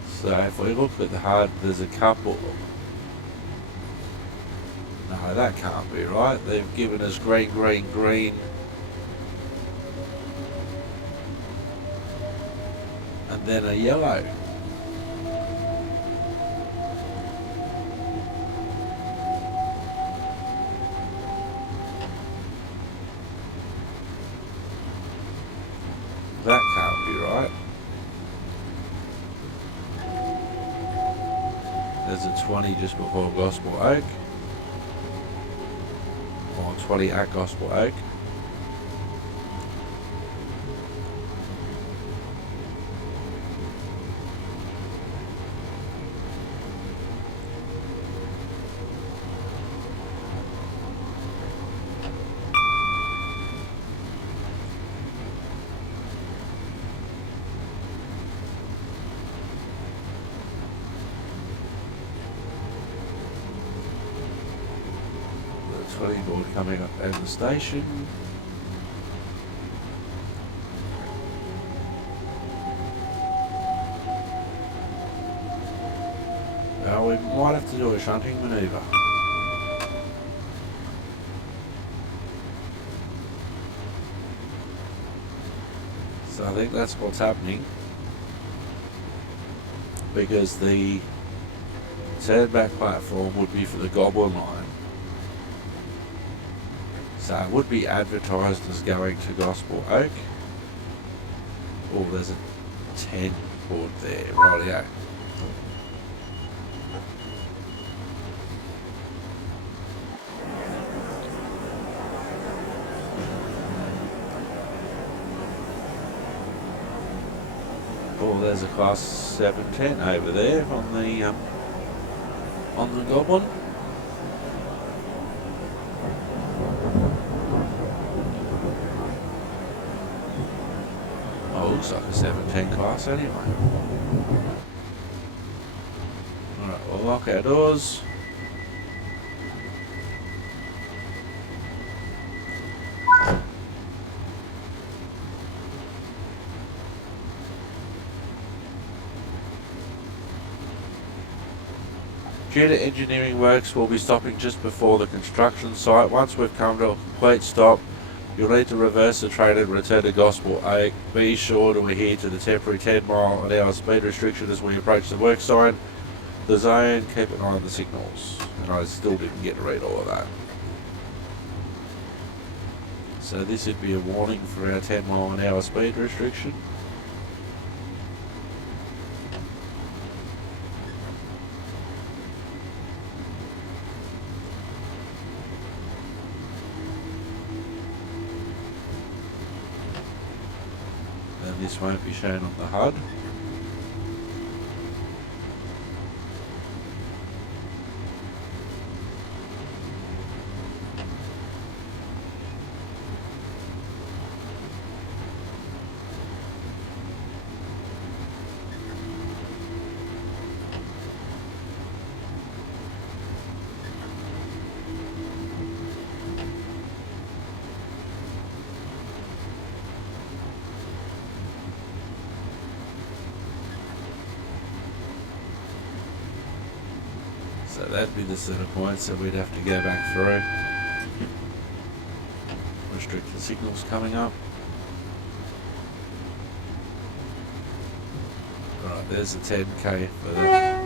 So if we look at the HUD, there's a couple. No, that can't be right. They've given us green, green, green. And then a yellow. That can't be right. There's a 20 just before Gospel Oak. Or 20 at Gospel Oak. board coming up out of the station. Well, we might have to do a shunting manoeuvre. So I think that's what's happening, because the turn-back platform would be for the Goblin line. So it would be advertised as going to Gospel Oak. Oh, there's a 10 board there, rightio. Oh, there's a class 710 over there on the Goblin. Oh, looks like a 710 class anyway. Alright, we'll lock our doors. Due to engineering works, we'll be stopping just before the construction site. Once we've come to a complete stop, you'll need to reverse the train and return to Gospel Oak. Be sure to adhere to the temporary 10-mile-an-hour speed restriction as we approach the work sign. The zone, keep an eye on the signals. And I still didn't get to read all of that. So this would be a warning for our 10-mile-an-hour speed restriction. This won't be shown on the HUD. So that'd be the set of points that we'd have to go back through. Restrict the signals coming up. Alright, there's a 10k for the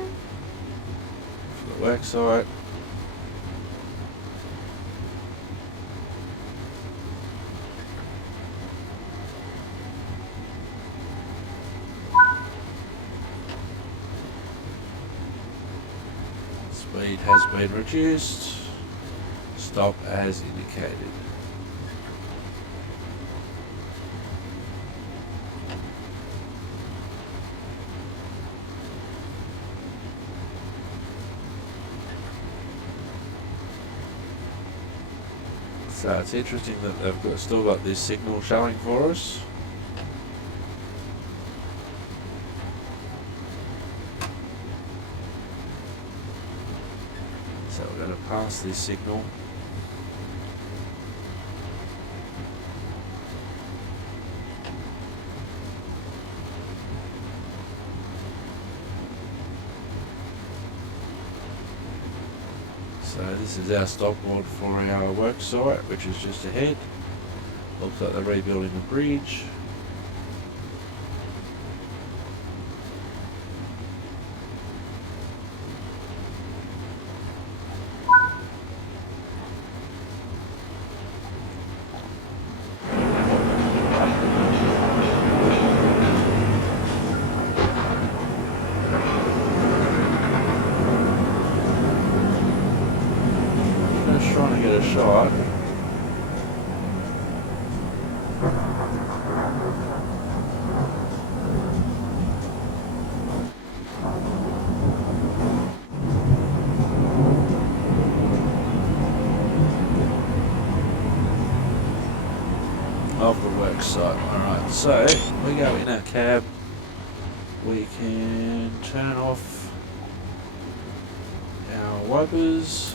work site. Speed has been reduced. Stop as indicated. So it's interesting that they've still got this signal showing for us. So we're going to pass this signal. So this is our stop board for our work site, which is just ahead. Looks like they're rebuilding the bridge. Trying to get a shot. Of the work site. Alright, so we go in our cab. We can turn off our wipers.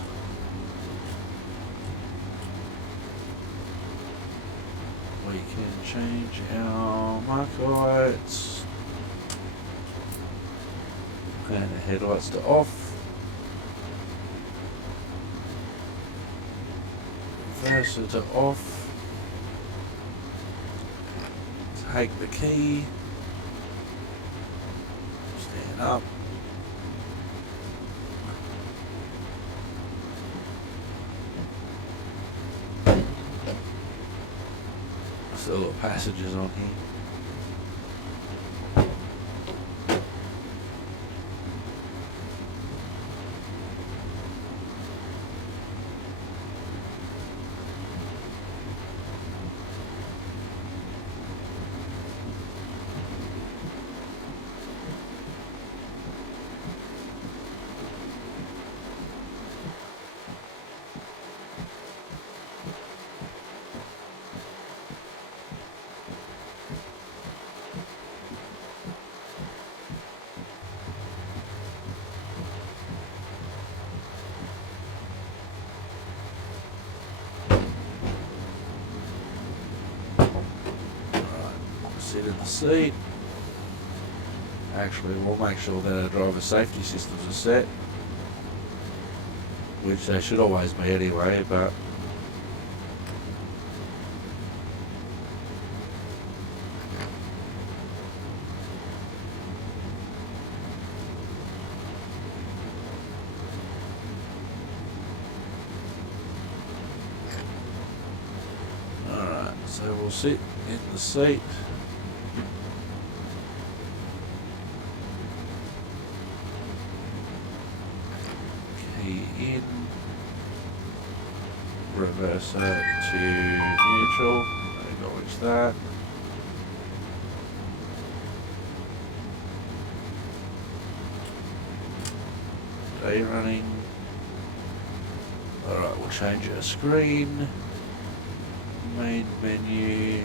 we can change our marker lights and the headlights to off. Reverser to off. Take the key. Stand up. Still little passages on here. Sit in the seat. Actually, we'll make sure that our driver safety systems are set, which they should always be anyway, but alright, so we'll sit in the seat. In, reverser to neutral, acknowledge that. Day running. Alright, we'll change our screen. Main menu.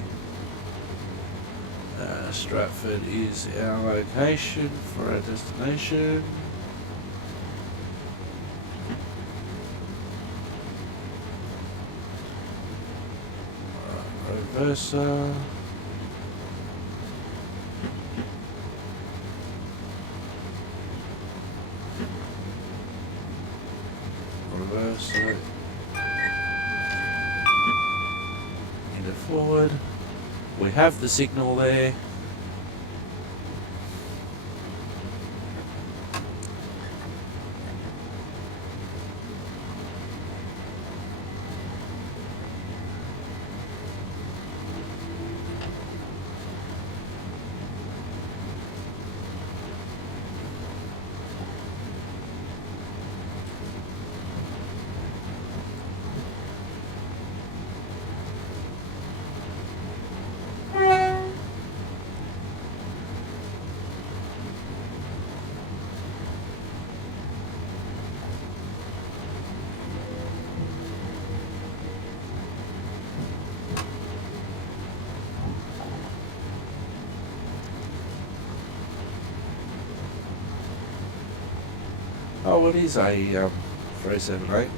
Stratford is our location for our destination. Reverser. Reverser. Into forward. We have the signal there. Oh, it is a 378.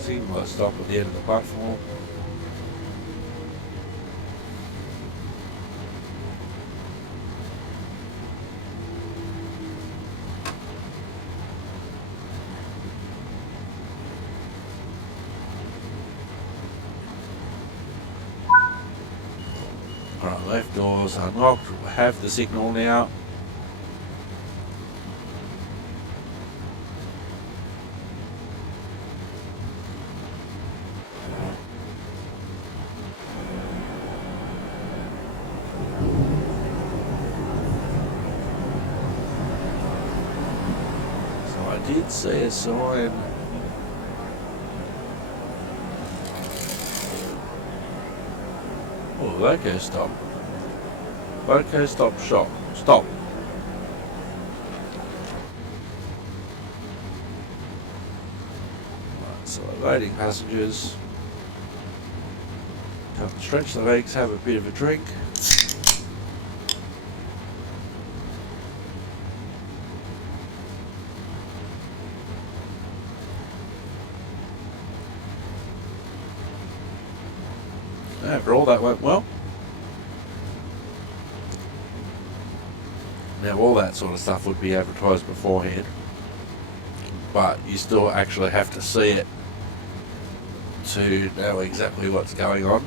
Signal light stop at the end of the platform. Alright, left door's unlocked. We have the signal now. So I did see a sign. Oh, loco stop. Loco stop shop. Stop. Right, so loading passengers. Come and stretch the legs, have a bit of a drink. Overall, that went well. Now, all that sort of stuff would be advertised beforehand, but you still actually have to see it to know exactly what's going on.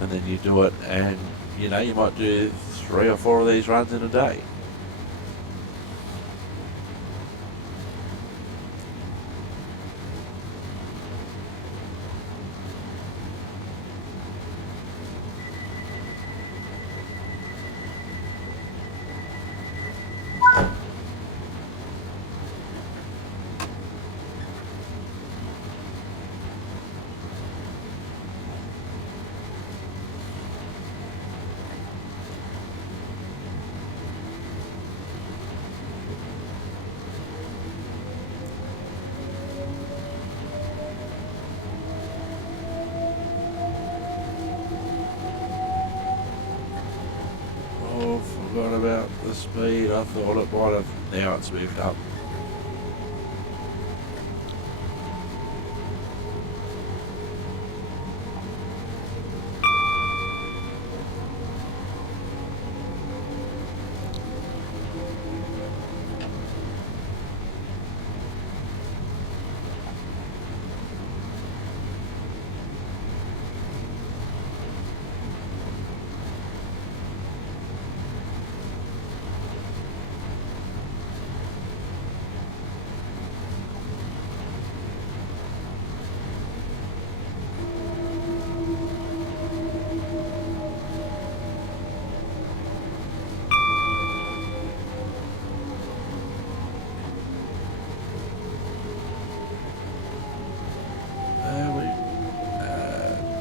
And then you do it, and you know, you might do 3 or 4 of these runs in a day. Forgot about the speed. I thought it might have. Now it's moved up.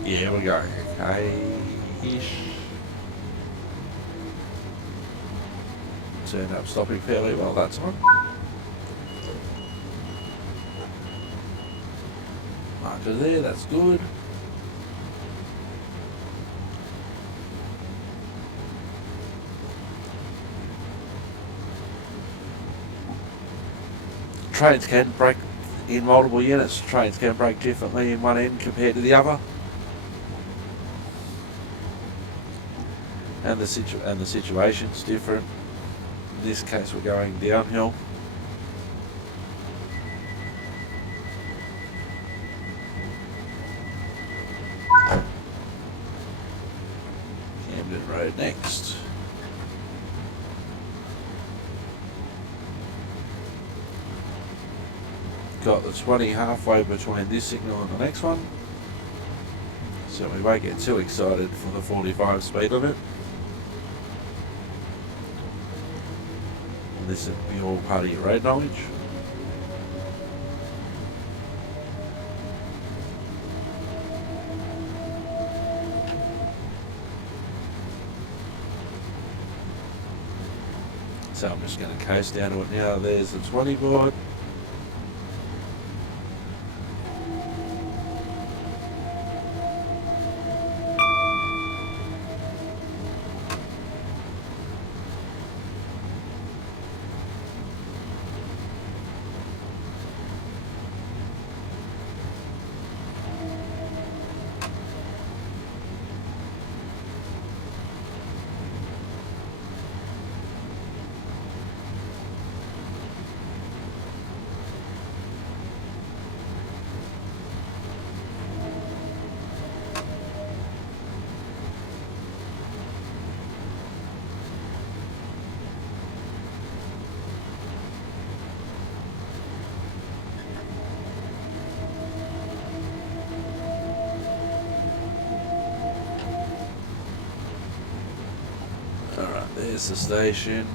Yeah, we're going okay-ish. Turn up stopping fairly well that time. Marker there, that's good. Trains can break in multiple units. Trains can break differently in one end compared to the other. And the situation's different. In this case, we're going downhill. Camden Road next. Got the 20 halfway between this signal and the next one, so we won't get too excited for the 45 speed limit. This would be all part of your road knowledge. So I'm just going to coast down to it now. There's the 20 board. There's the station.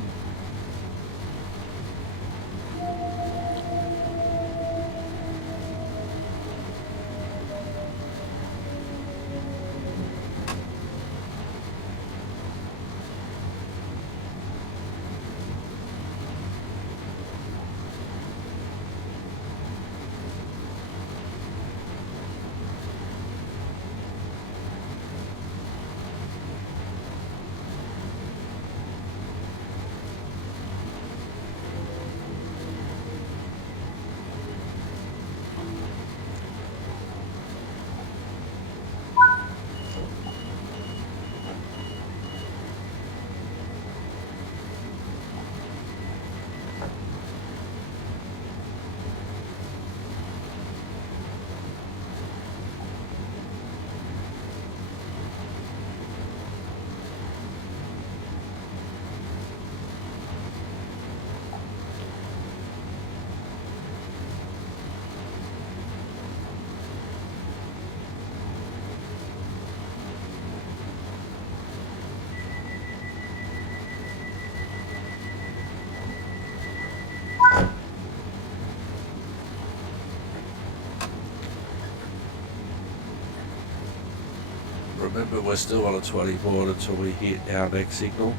Remember, we're still on a 20 board until we hit our next signal.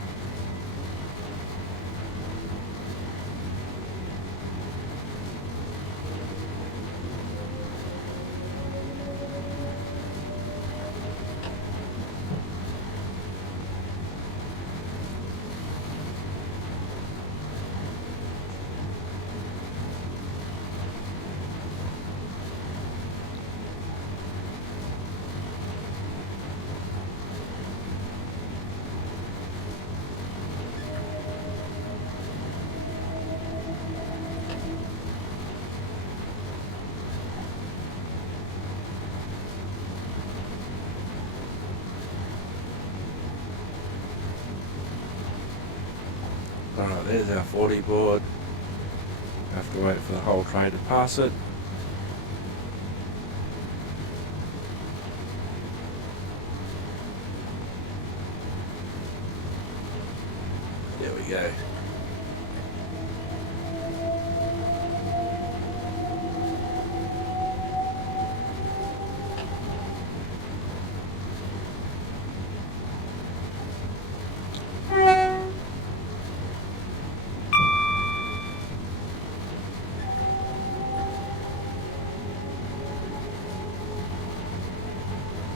Alright, there's our 40 board. Have to wait for the whole train to pass it. There we go.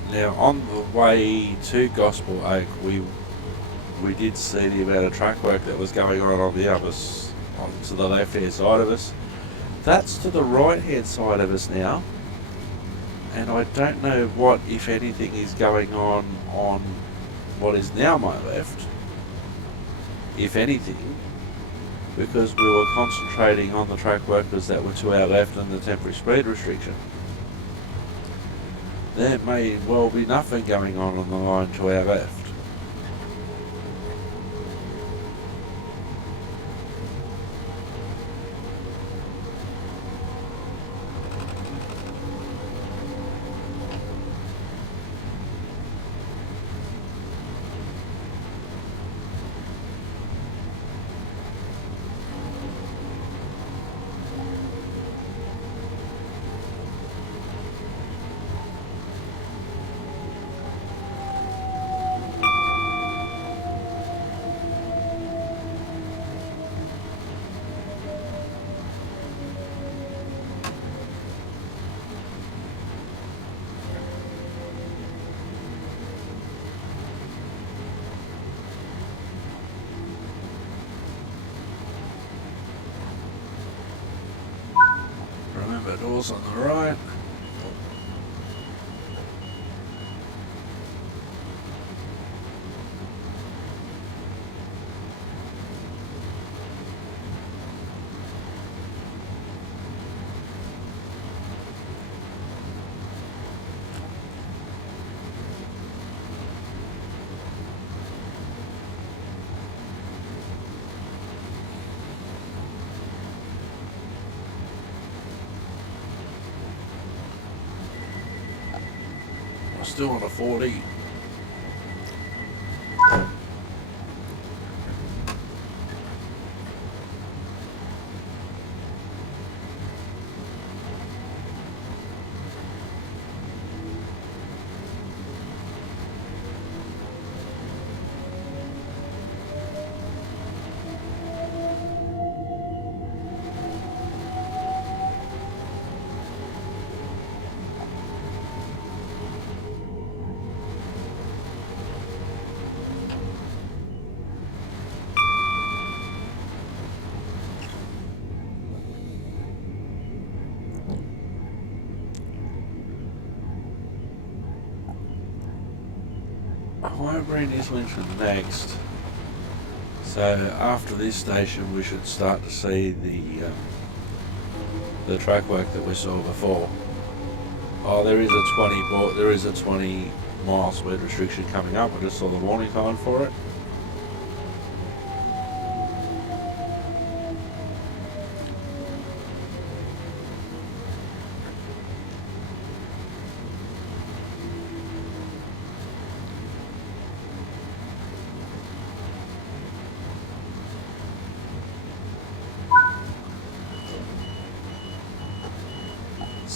Now on the way to Gospel Oak, we did see the amount of track work that was going on the other, to the left hand side of us. That's to the right hand side of us now, and I don't know what, if anything, is going on what is now my left, if anything, because we were concentrating on the track workers that were to our left and the temporary speed restriction. There may well be nothing going on the line to our left. Remember, doors on the right. Still on a 40. Overground is Richmond next, so after this station we should start to see the track work that we saw before. Oh, there is a 20 mile speed restriction coming up. I just saw the warning sign for it.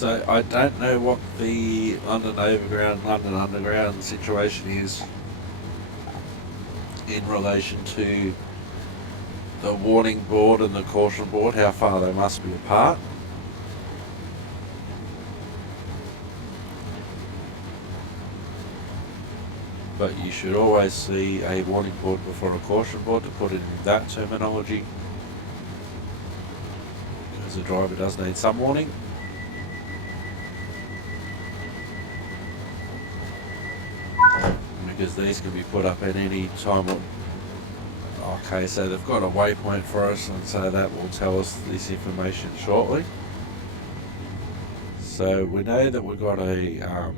So I don't know what the London Overground, London Underground situation is in relation to the warning board and the caution board, how far they must be apart. But you should always see a warning board before a caution board, to put it in that terminology, because the driver does need some warning. Because these can be put up at any time. Okay, so they've got a waypoint for us, and so that will tell us this information shortly. So we know that we've got a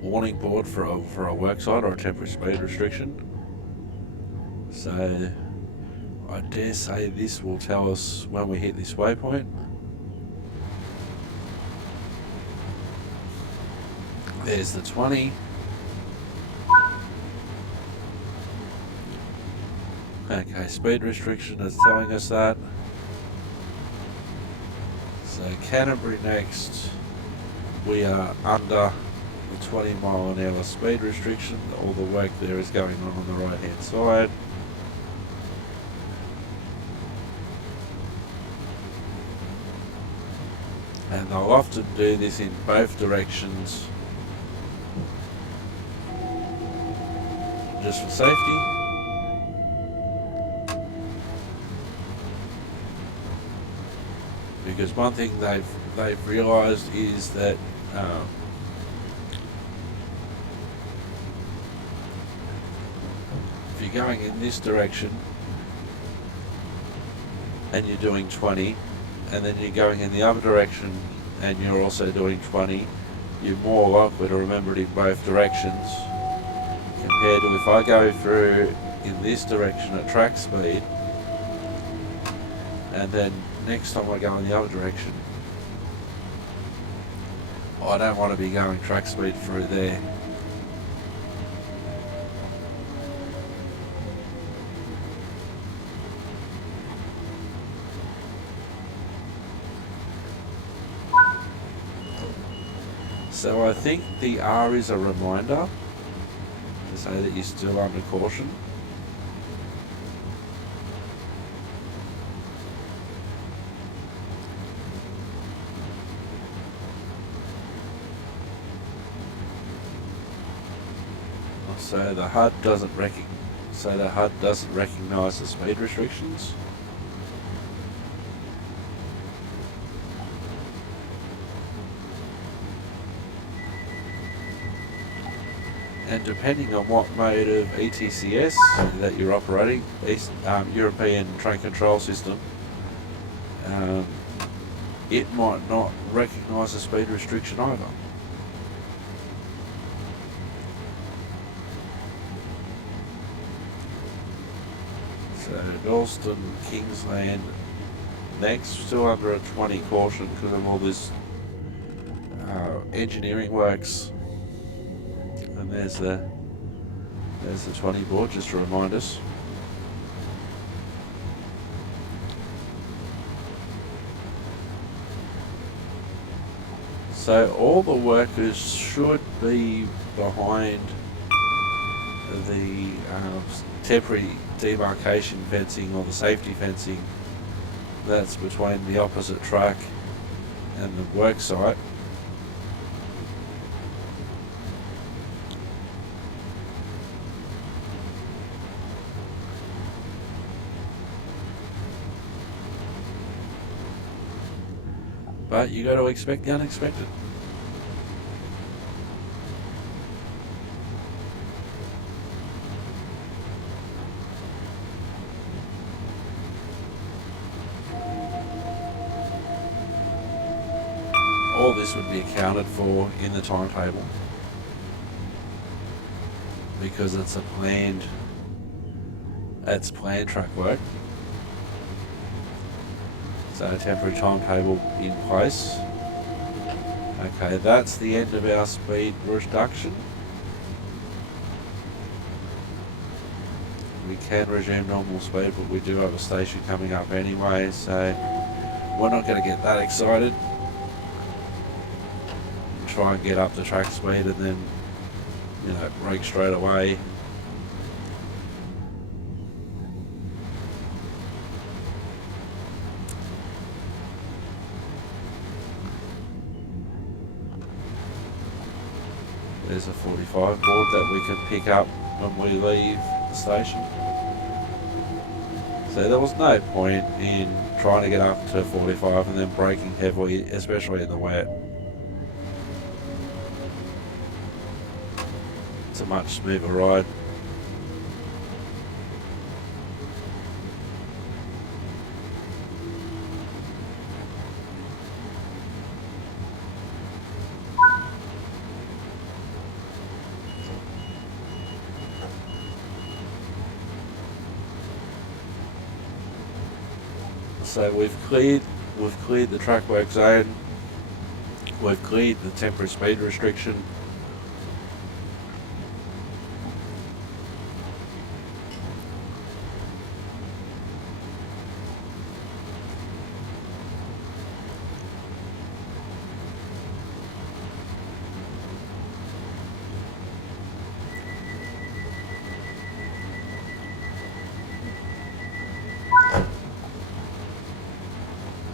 warning board for a worksite or a temporary speed restriction. So I dare say this will tell us when we hit this waypoint. There's the 20. Okay, speed restriction is telling us that. So Canterbury next, we are under the 20 mile an hour speed restriction. All the work there is going on the right hand side. And they'll often do this in both directions, just for safety. Because one thing they've realised is that if you're going in this direction and you're doing 20, and then you're going in the other direction and you're also doing 20, you're more likely to remember it in both directions, compared to if I go through in this direction at track speed, and then next time I go in the other direction, I don't want to be going track speed through there. So I think the R is a reminder to say that you're still under caution. So the HUD doesn't recognise the speed restrictions. And depending on what mode of ETCS that you're operating, European Train Control System, it might not recognise a speed restriction either. So Dalston, Kingsland, next, still under a 20 caution because of all this engineering works. And there's the 20 board, just to remind us. So all the workers should be behind the temporary demarcation fencing or the safety fencing that's between the opposite track and the work site. But you got to expect the unexpected. All this would be accounted for in the timetable because it's planned track work. So a temporary timetable in place. Okay, that's the end of our speed reduction. We can resume normal speed, but we do have a station coming up anyway, so we're not going to get that excited. try and get up to track speed and then, you know, brake straight away. There's a 45 board that we can pick up when we leave the station. So there was no point in trying to get up to 45 and then braking heavily, especially in the wet. It's a much smoother ride. So we've cleared the track work zone. We've cleared the temporary speed restriction.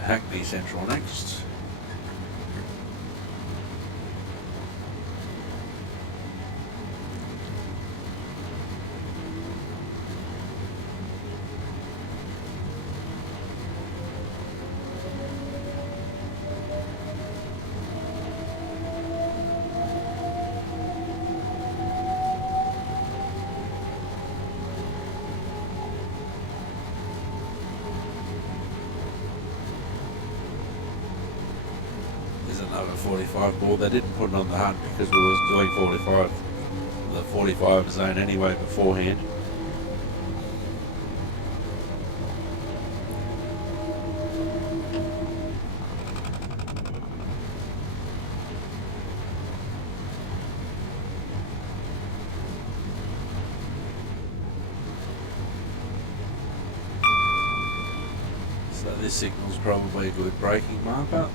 Hackney Central next. Another 45 board. They didn't put it on the hunt because we was doing 45, the 45 zone anyway beforehand. So this signal's probably a good braking marker.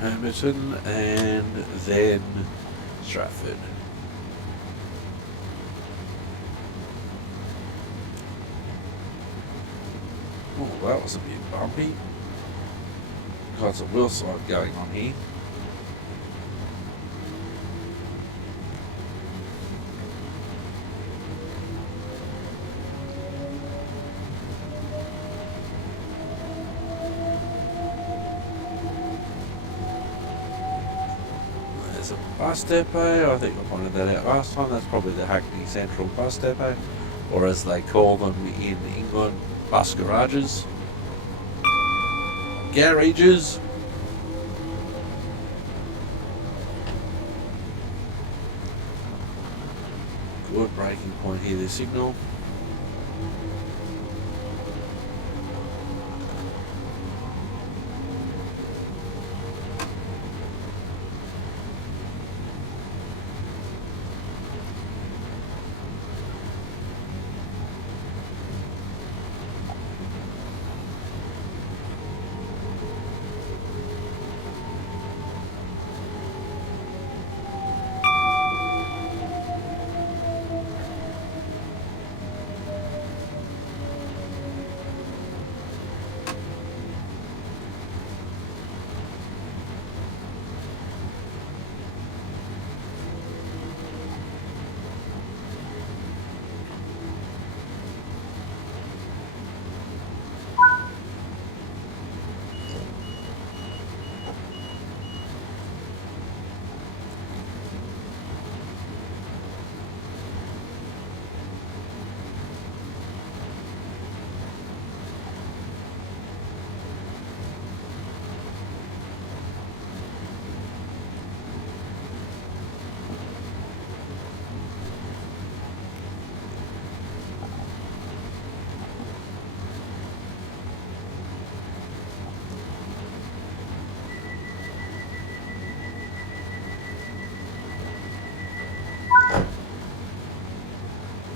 Hermiton and then Stratford. Oh, that was a bit bumpy. Got some wheel slide going on here. Bus depot, I think I pointed that out last time, that's probably the Hackney Central Bus Depot, or as they call them in England, bus garages. Garages. Good braking point here, this signal.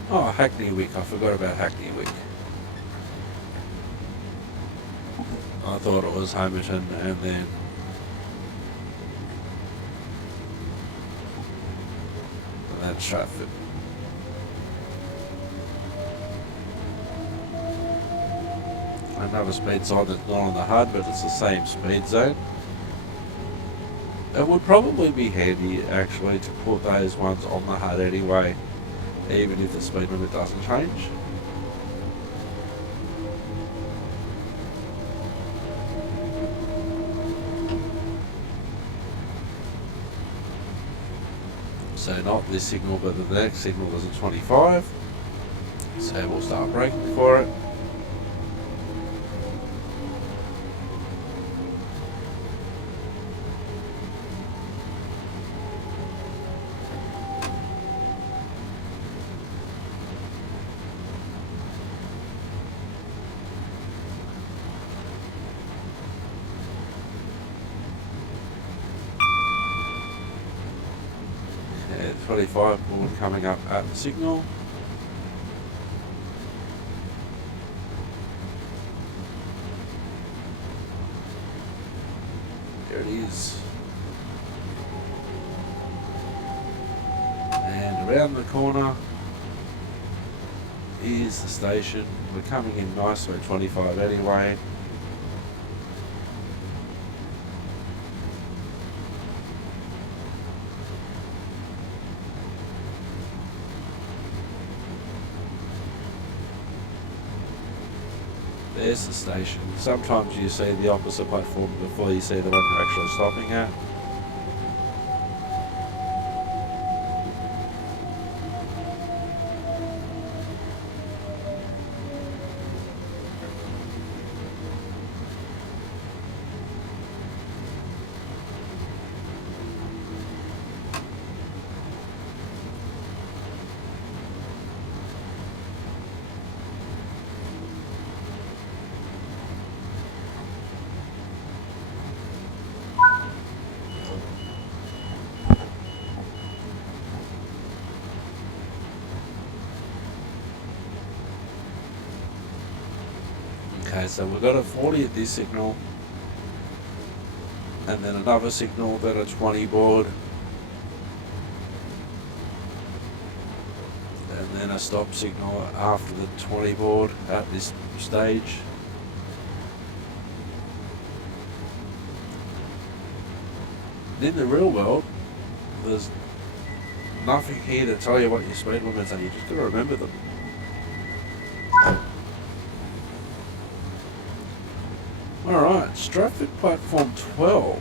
Oh, Hackney Wick. I forgot about Hackney Wick. I thought it was Homerton and then Stratford. Another speed sign that's not on the HUD, but it's the same speed zone. It would probably be handy actually to put those ones on the HUD anyway, even if the speed limit doesn't change. So not this signal, but the next signal is a 25. So we'll start braking for it. Yeah, 25 board coming up at the signal. There it is. And around the corner is the station. We're coming in nice, we're 25 anyway. There's the station. Sometimes you see the opposite platform before you see the one you're actually stopping at. Okay, so we've got a 40 at this signal, and then another signal, then a 20 board, and then a stop signal after the 20 board at this stage. And in the real world, there's nothing here to tell you what your speed limits are, you just got to remember them. Alright, Stratford platform 12.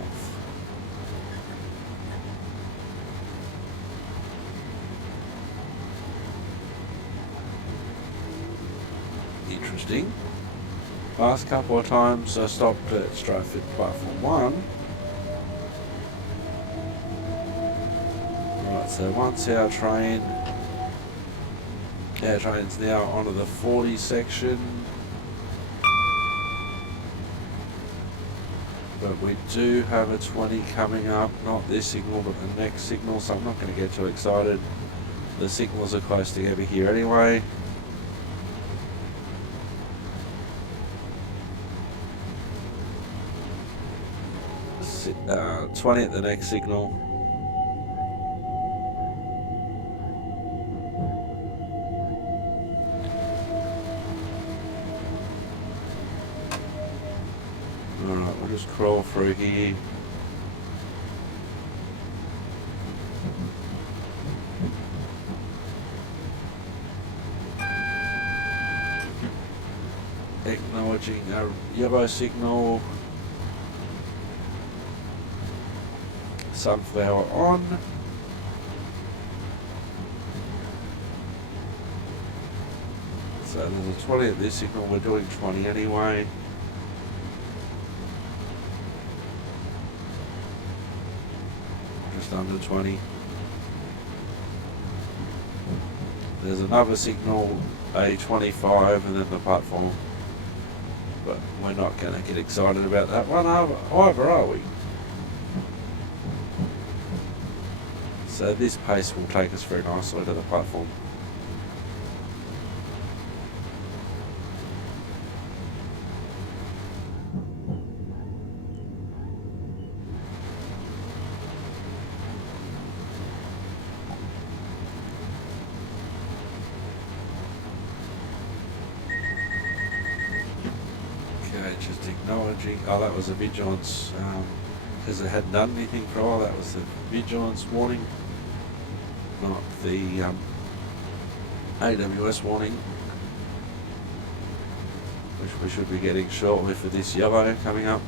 Interesting. Last couple of times I stopped at Stratford platform 1. Right, so once our train's now onto the 40 section. But we do have a 20 coming up, not this signal but the next signal, so I'm not going to get too excited. The signals are close together here anyway. Uh, 20 at the next signal. Alright, we'll just crawl through here. Acknowledging a yellow signal. Sunflower on. So there's a 20 at this signal, we're doing 20 anyway. Just under 20. There's another signal, a 25, and then the platform. But we're not going to get excited about that one either, are we? So this pace will take us very nicely to the platform. just acknowledging. Oh, that was a vigilance because it hadn't done anything for a while. That was the vigilance warning, not the AWS warning, which we should be getting shortly for this yellow coming up.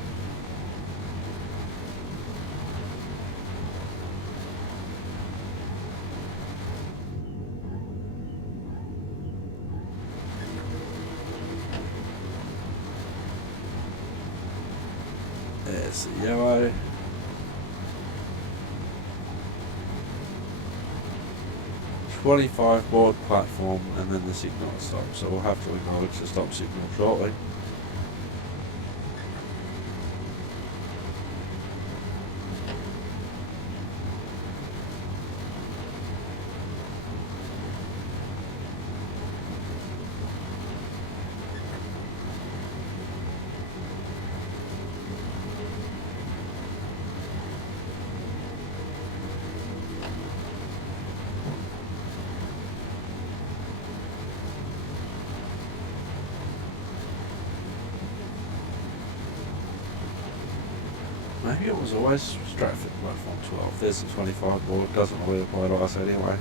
There's the yellow. .25 board platform and then the signal stop, so we'll have to acknowledge the stop signal shortly. Maybe it was always Stratford platform 12. There's the 25 board, doesn't really apply to us anyway.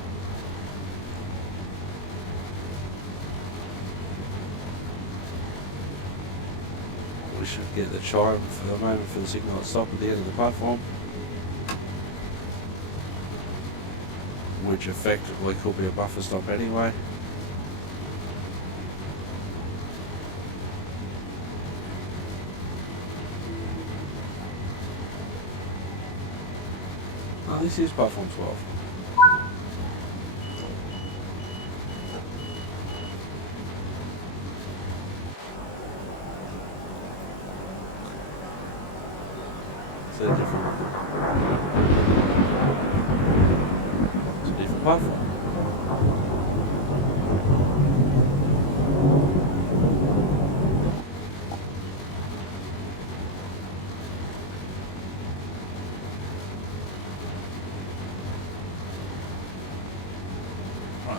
We should get the chime for the moment for the signal stop at the end of the platform, which effectively could be a buffer stop anyway. Oh, this is platform 12. It's a different platform.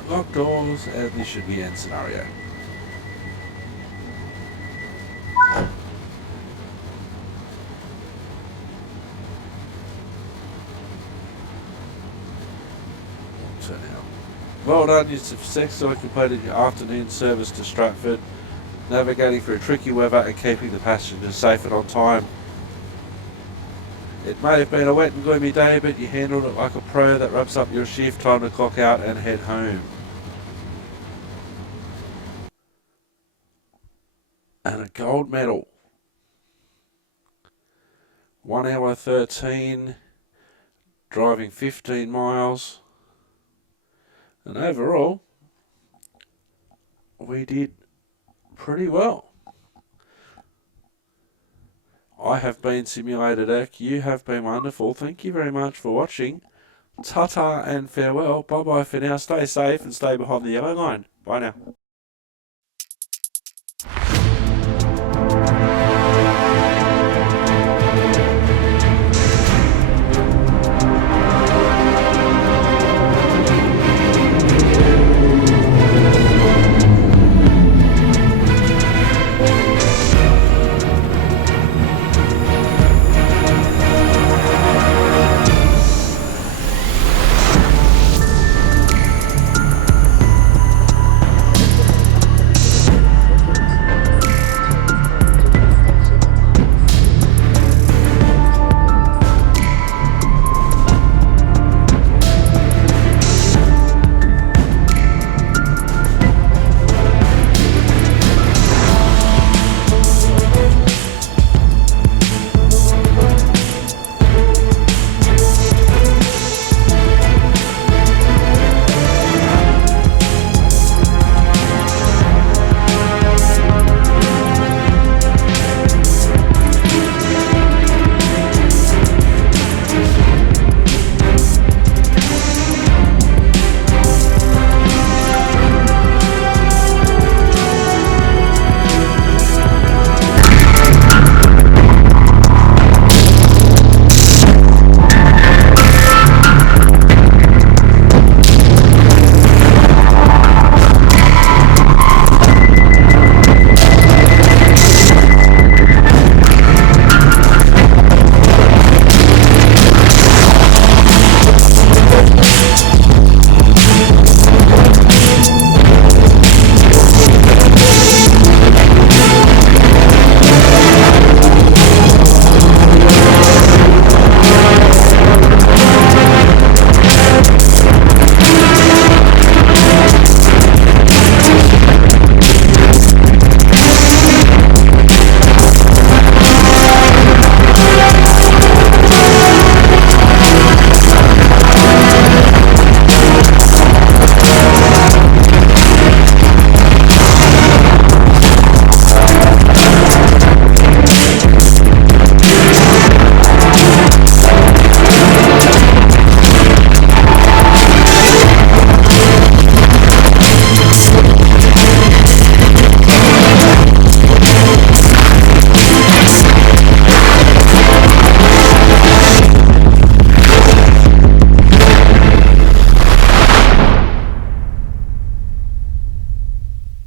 Lock doors, and this should be end scenario. Turn out. Well done, you've successfully completed your afternoon service to Stratford, navigating through tricky weather and keeping the passengers safe and on time. It may have been a wet and gloomy day, but you handled it like a pro. That wraps up your shift. Time to clock out and head home. And a gold medal. 1 hour 13, driving 15 miles. And overall, we did pretty well. I have been Simulated Ek. You have been wonderful. Thank you very much for watching. Ta-ta and farewell. Bye-bye for now. Stay safe and stay behind the yellow line. Bye now.